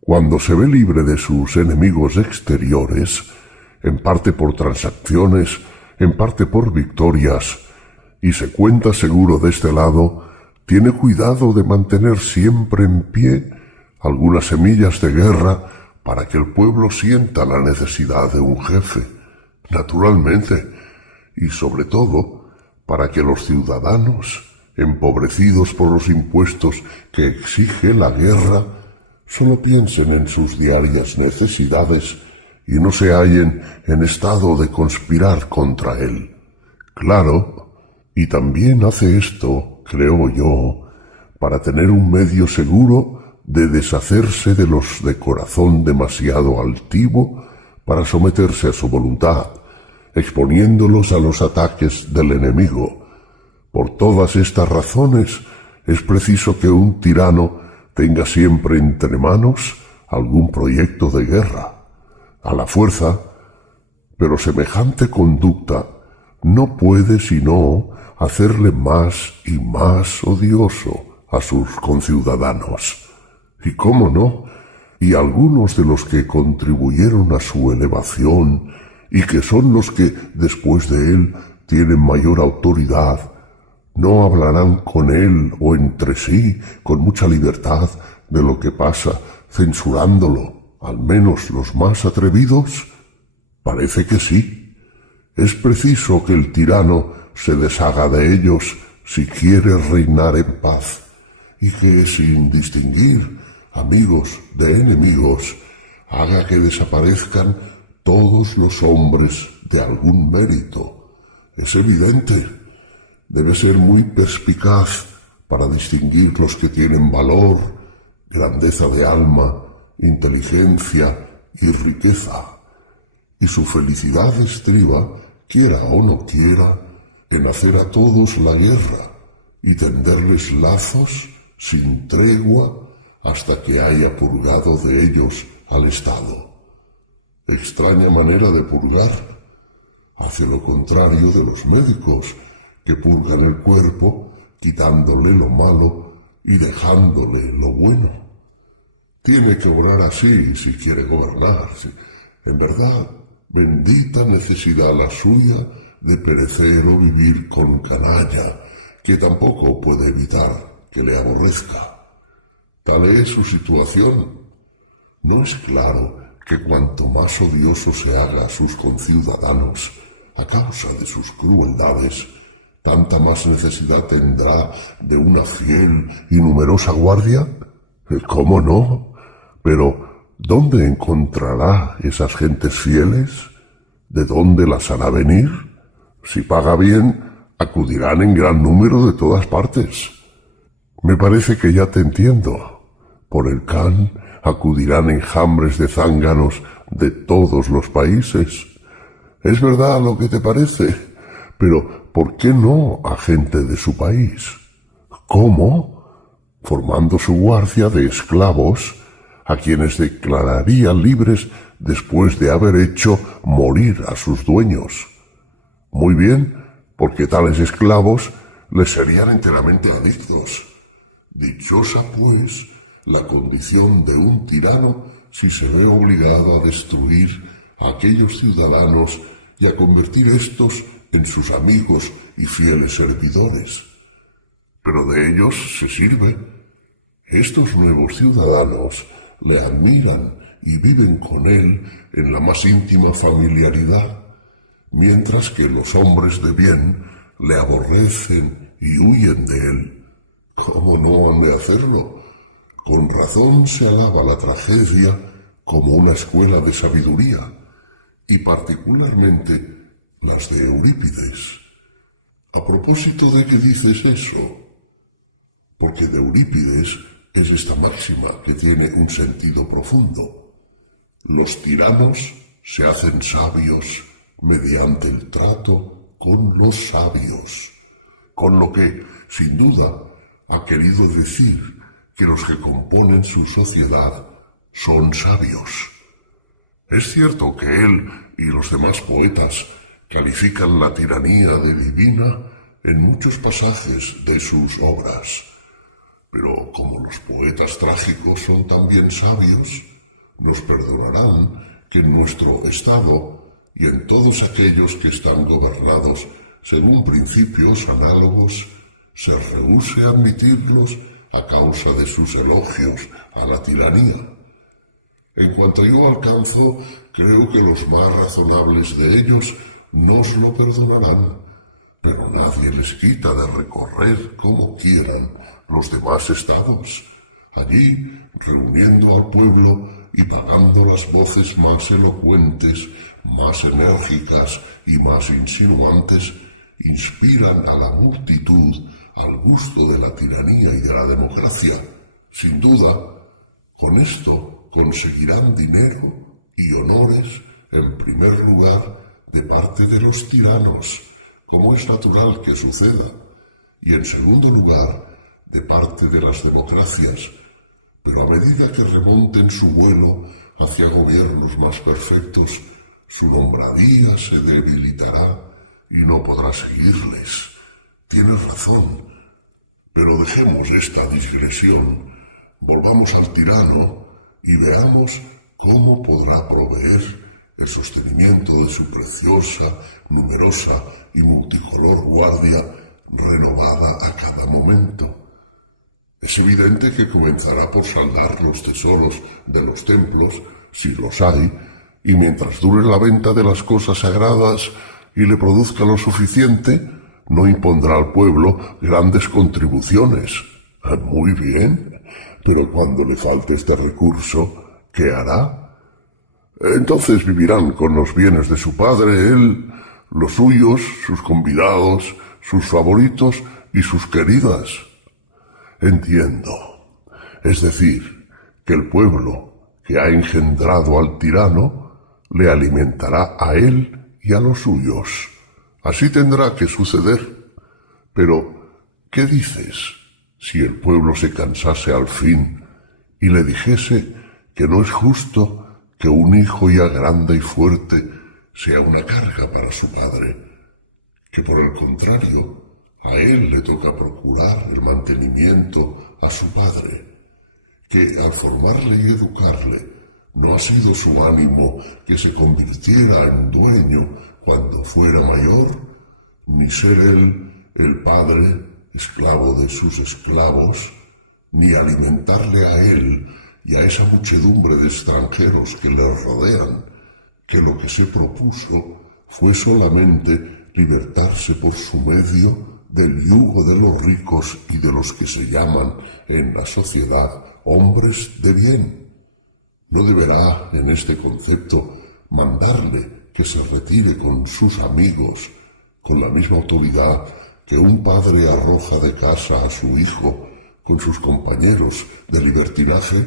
Cuando se ve libre de sus enemigos exteriores, en parte por transacciones, en parte por victorias, y se cuenta seguro de este lado, tiene cuidado de mantener siempre en pie algunas semillas de guerra para que el pueblo sienta la necesidad de un jefe, naturalmente, y sobre todo para que los ciudadanos, empobrecidos por los impuestos que exige la guerra, solo piensen en sus diarias necesidades y no se hallen en estado de conspirar contra él. Claro, y también hace esto, creo yo, para tener un medio seguro de deshacerse de los de corazón demasiado altivo para someterse a su voluntad, exponiéndolos a los ataques del enemigo. Por todas estas razones es preciso que un tirano tenga siempre entre manos algún proyecto de guerra, a la fuerza, pero semejante conducta no puede sino hacerle más y más odioso a sus conciudadanos. Y cómo no, y algunos de los que contribuyeron a su elevación y que son los que después de él tienen mayor autoridad, no hablarán con él o entre sí con mucha libertad de lo que pasa, censurándolo, al menos los más atrevidos. Parece que sí. Es preciso que el tirano se deshaga de ellos si quiere reinar en paz, y que sin distinguir amigos de enemigos, haga que desaparezcan todos los hombres de algún mérito. Es evidente. Debe ser muy perspicaz para distinguir los que tienen valor, grandeza de alma, inteligencia y riqueza. Y su felicidad estriba, quiera o no quiera, en hacer a todos la guerra y tenderles lazos sin tregua hasta que haya purgado de ellos al Estado. Extraña manera de purgar. Hace lo contrario de los médicos, que purgan el cuerpo quitándole lo malo y dejándole lo bueno. Tiene que obrar así si quiere gobernar. En verdad, bendita necesidad la suya de perecer o vivir con canalla, que tampoco puede evitar que le aborrezca. Tal es su situación, ¿No es claro que cuanto más odioso se haga a sus conciudadanos a causa de sus crueldades, tanta más necesidad tendrá de una fiel y numerosa guardia? ¿Cómo no? Pero, ¿dónde encontrará esas gentes fieles? ¿De dónde las hará venir? Si paga bien, acudirán en gran número de todas partes. Me parece que ya te entiendo. Por el Khan acudirán enjambres de zánganos de todos los países. Es verdad lo que te parece, pero ¿por qué no a gente de su país? ¿Cómo? Formando su guardia de esclavos, a quienes declararía libres después de haber hecho morir a sus dueños. Muy bien, porque tales esclavos les serían enteramente adictos. Dichosa, pues, la condición de un tirano si se ve obligado a destruir a aquellos ciudadanos y a convertir estos en sus amigos y fieles servidores. Pero de ellos se sirve. Estos nuevos ciudadanos le admiran y viven con él en la más íntima familiaridad, mientras que los hombres de bien le aborrecen y huyen de él. ¿Cómo no han de hacerlo? Con razón se alaba la tragedia como una escuela de sabiduría, y particularmente las de Eurípides. ¿A propósito de qué dices eso? Porque de Eurípides es esta máxima que tiene un sentido profundo. Los tiranos se hacen sabios mediante el trato con los sabios, con lo que, sin duda, ha querido decir que los que componen su sociedad son sabios. Es cierto que él y los demás poetas califican la tiranía de divina en muchos pasajes de sus obras, pero como los poetas trágicos son también sabios, nos perdonarán que en nuestro estado y en todos aquellos que están gobernados según principios análogos, se rehúse a admitirlos a causa de sus elogios a la tiranía. En cuanto yo alcanzo, creo que los más razonables de ellos nos lo perdonarán, pero nadie les quita de recorrer como quieran los demás estados, allí reuniendo al pueblo y pagando las voces más elocuentes, más enérgicas y más insinuantes, inspiran a la multitud al gusto de la tiranía y de la democracia. Sin duda, con esto conseguirán dinero y honores en primer lugar de parte de los tiranos, como es natural que suceda, y en segundo lugar de parte de las democracias, pero a medida que remonten su vuelo hacia gobiernos más perfectos, su nombradía se debilitará y no podrá seguirles. Tienes razón, pero dejemos esta digresión, volvamos al tirano y veamos cómo podrá proveer el sostenimiento de su preciosa, numerosa y multicolor guardia renovada a cada momento. Es evidente que comenzará por saldar los tesoros de los templos, si los hay, y mientras dure la venta de las cosas sagradas y le produzca lo suficiente, no impondrá al pueblo grandes contribuciones. Muy bien, pero cuando le falte este recurso, ¿qué hará? Entonces vivirán con los bienes de su padre, él, los suyos, sus convidados, sus favoritos y sus queridas. Entiendo. Es decir, que el pueblo que ha engendrado al tirano le alimentará a él y a los suyos. Así tendrá que suceder. Pero, ¿qué dices si el pueblo se cansase al fin y le dijese que no es justo que un hijo ya grande y fuerte sea una carga para su padre, que por el contrario, a él le toca procurar el mantenimiento a su padre, que al formarle y educarle no ha sido su ánimo que se convirtiera en dueño cuando fuera mayor, ni ser él el padre esclavo de sus esclavos, ni alimentarle a él y a esa muchedumbre de extranjeros que le rodean, que lo que se propuso fue solamente libertarse por su medio del yugo de los ricos y de los que se llaman en la sociedad hombres de bien. No deberá, en este concepto, mandarle que se retire con sus amigos, con la misma autoridad que un padre arroja de casa a su hijo con sus compañeros de libertinaje.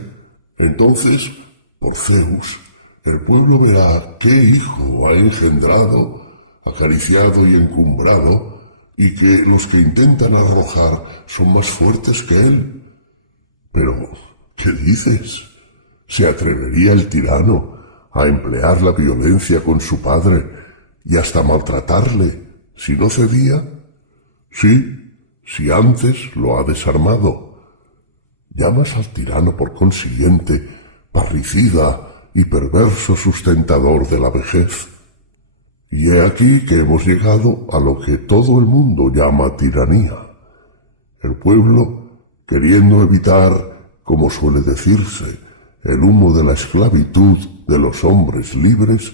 Entonces, por Zeus, el pueblo verá qué hijo ha engendrado, acariciado y encumbrado, y que los que intentan arrojar son más fuertes que él. Pero, ¿qué dices? ¿Se atrevería el tirano a emplear la violencia con su padre y hasta maltratarle si no cedía? Sí, si antes lo ha desarmado. Llamas al tirano, por consiguiente, parricida y perverso sustentador de la vejez. Y he aquí que hemos llegado a lo que todo el mundo llama tiranía. El pueblo, queriendo evitar, como suele decirse, el humo de la esclavitud de los hombres libres,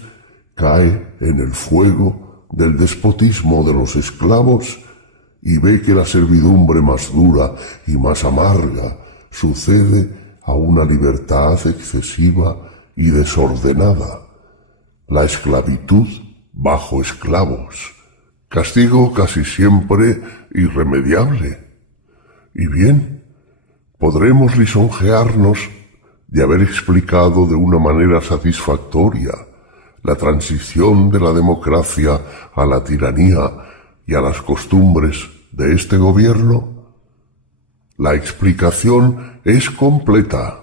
cae en el fuego del despotismo de los esclavos y ve que la servidumbre más dura y más amarga sucede a una libertad excesiva y desordenada, la esclavitud bajo esclavos, castigo casi siempre irremediable. Y bien, podremos lisonjearnos de haber explicado de una manera satisfactoria la transición de la democracia a la tiranía y a las costumbres de este gobierno. La explicación es completa.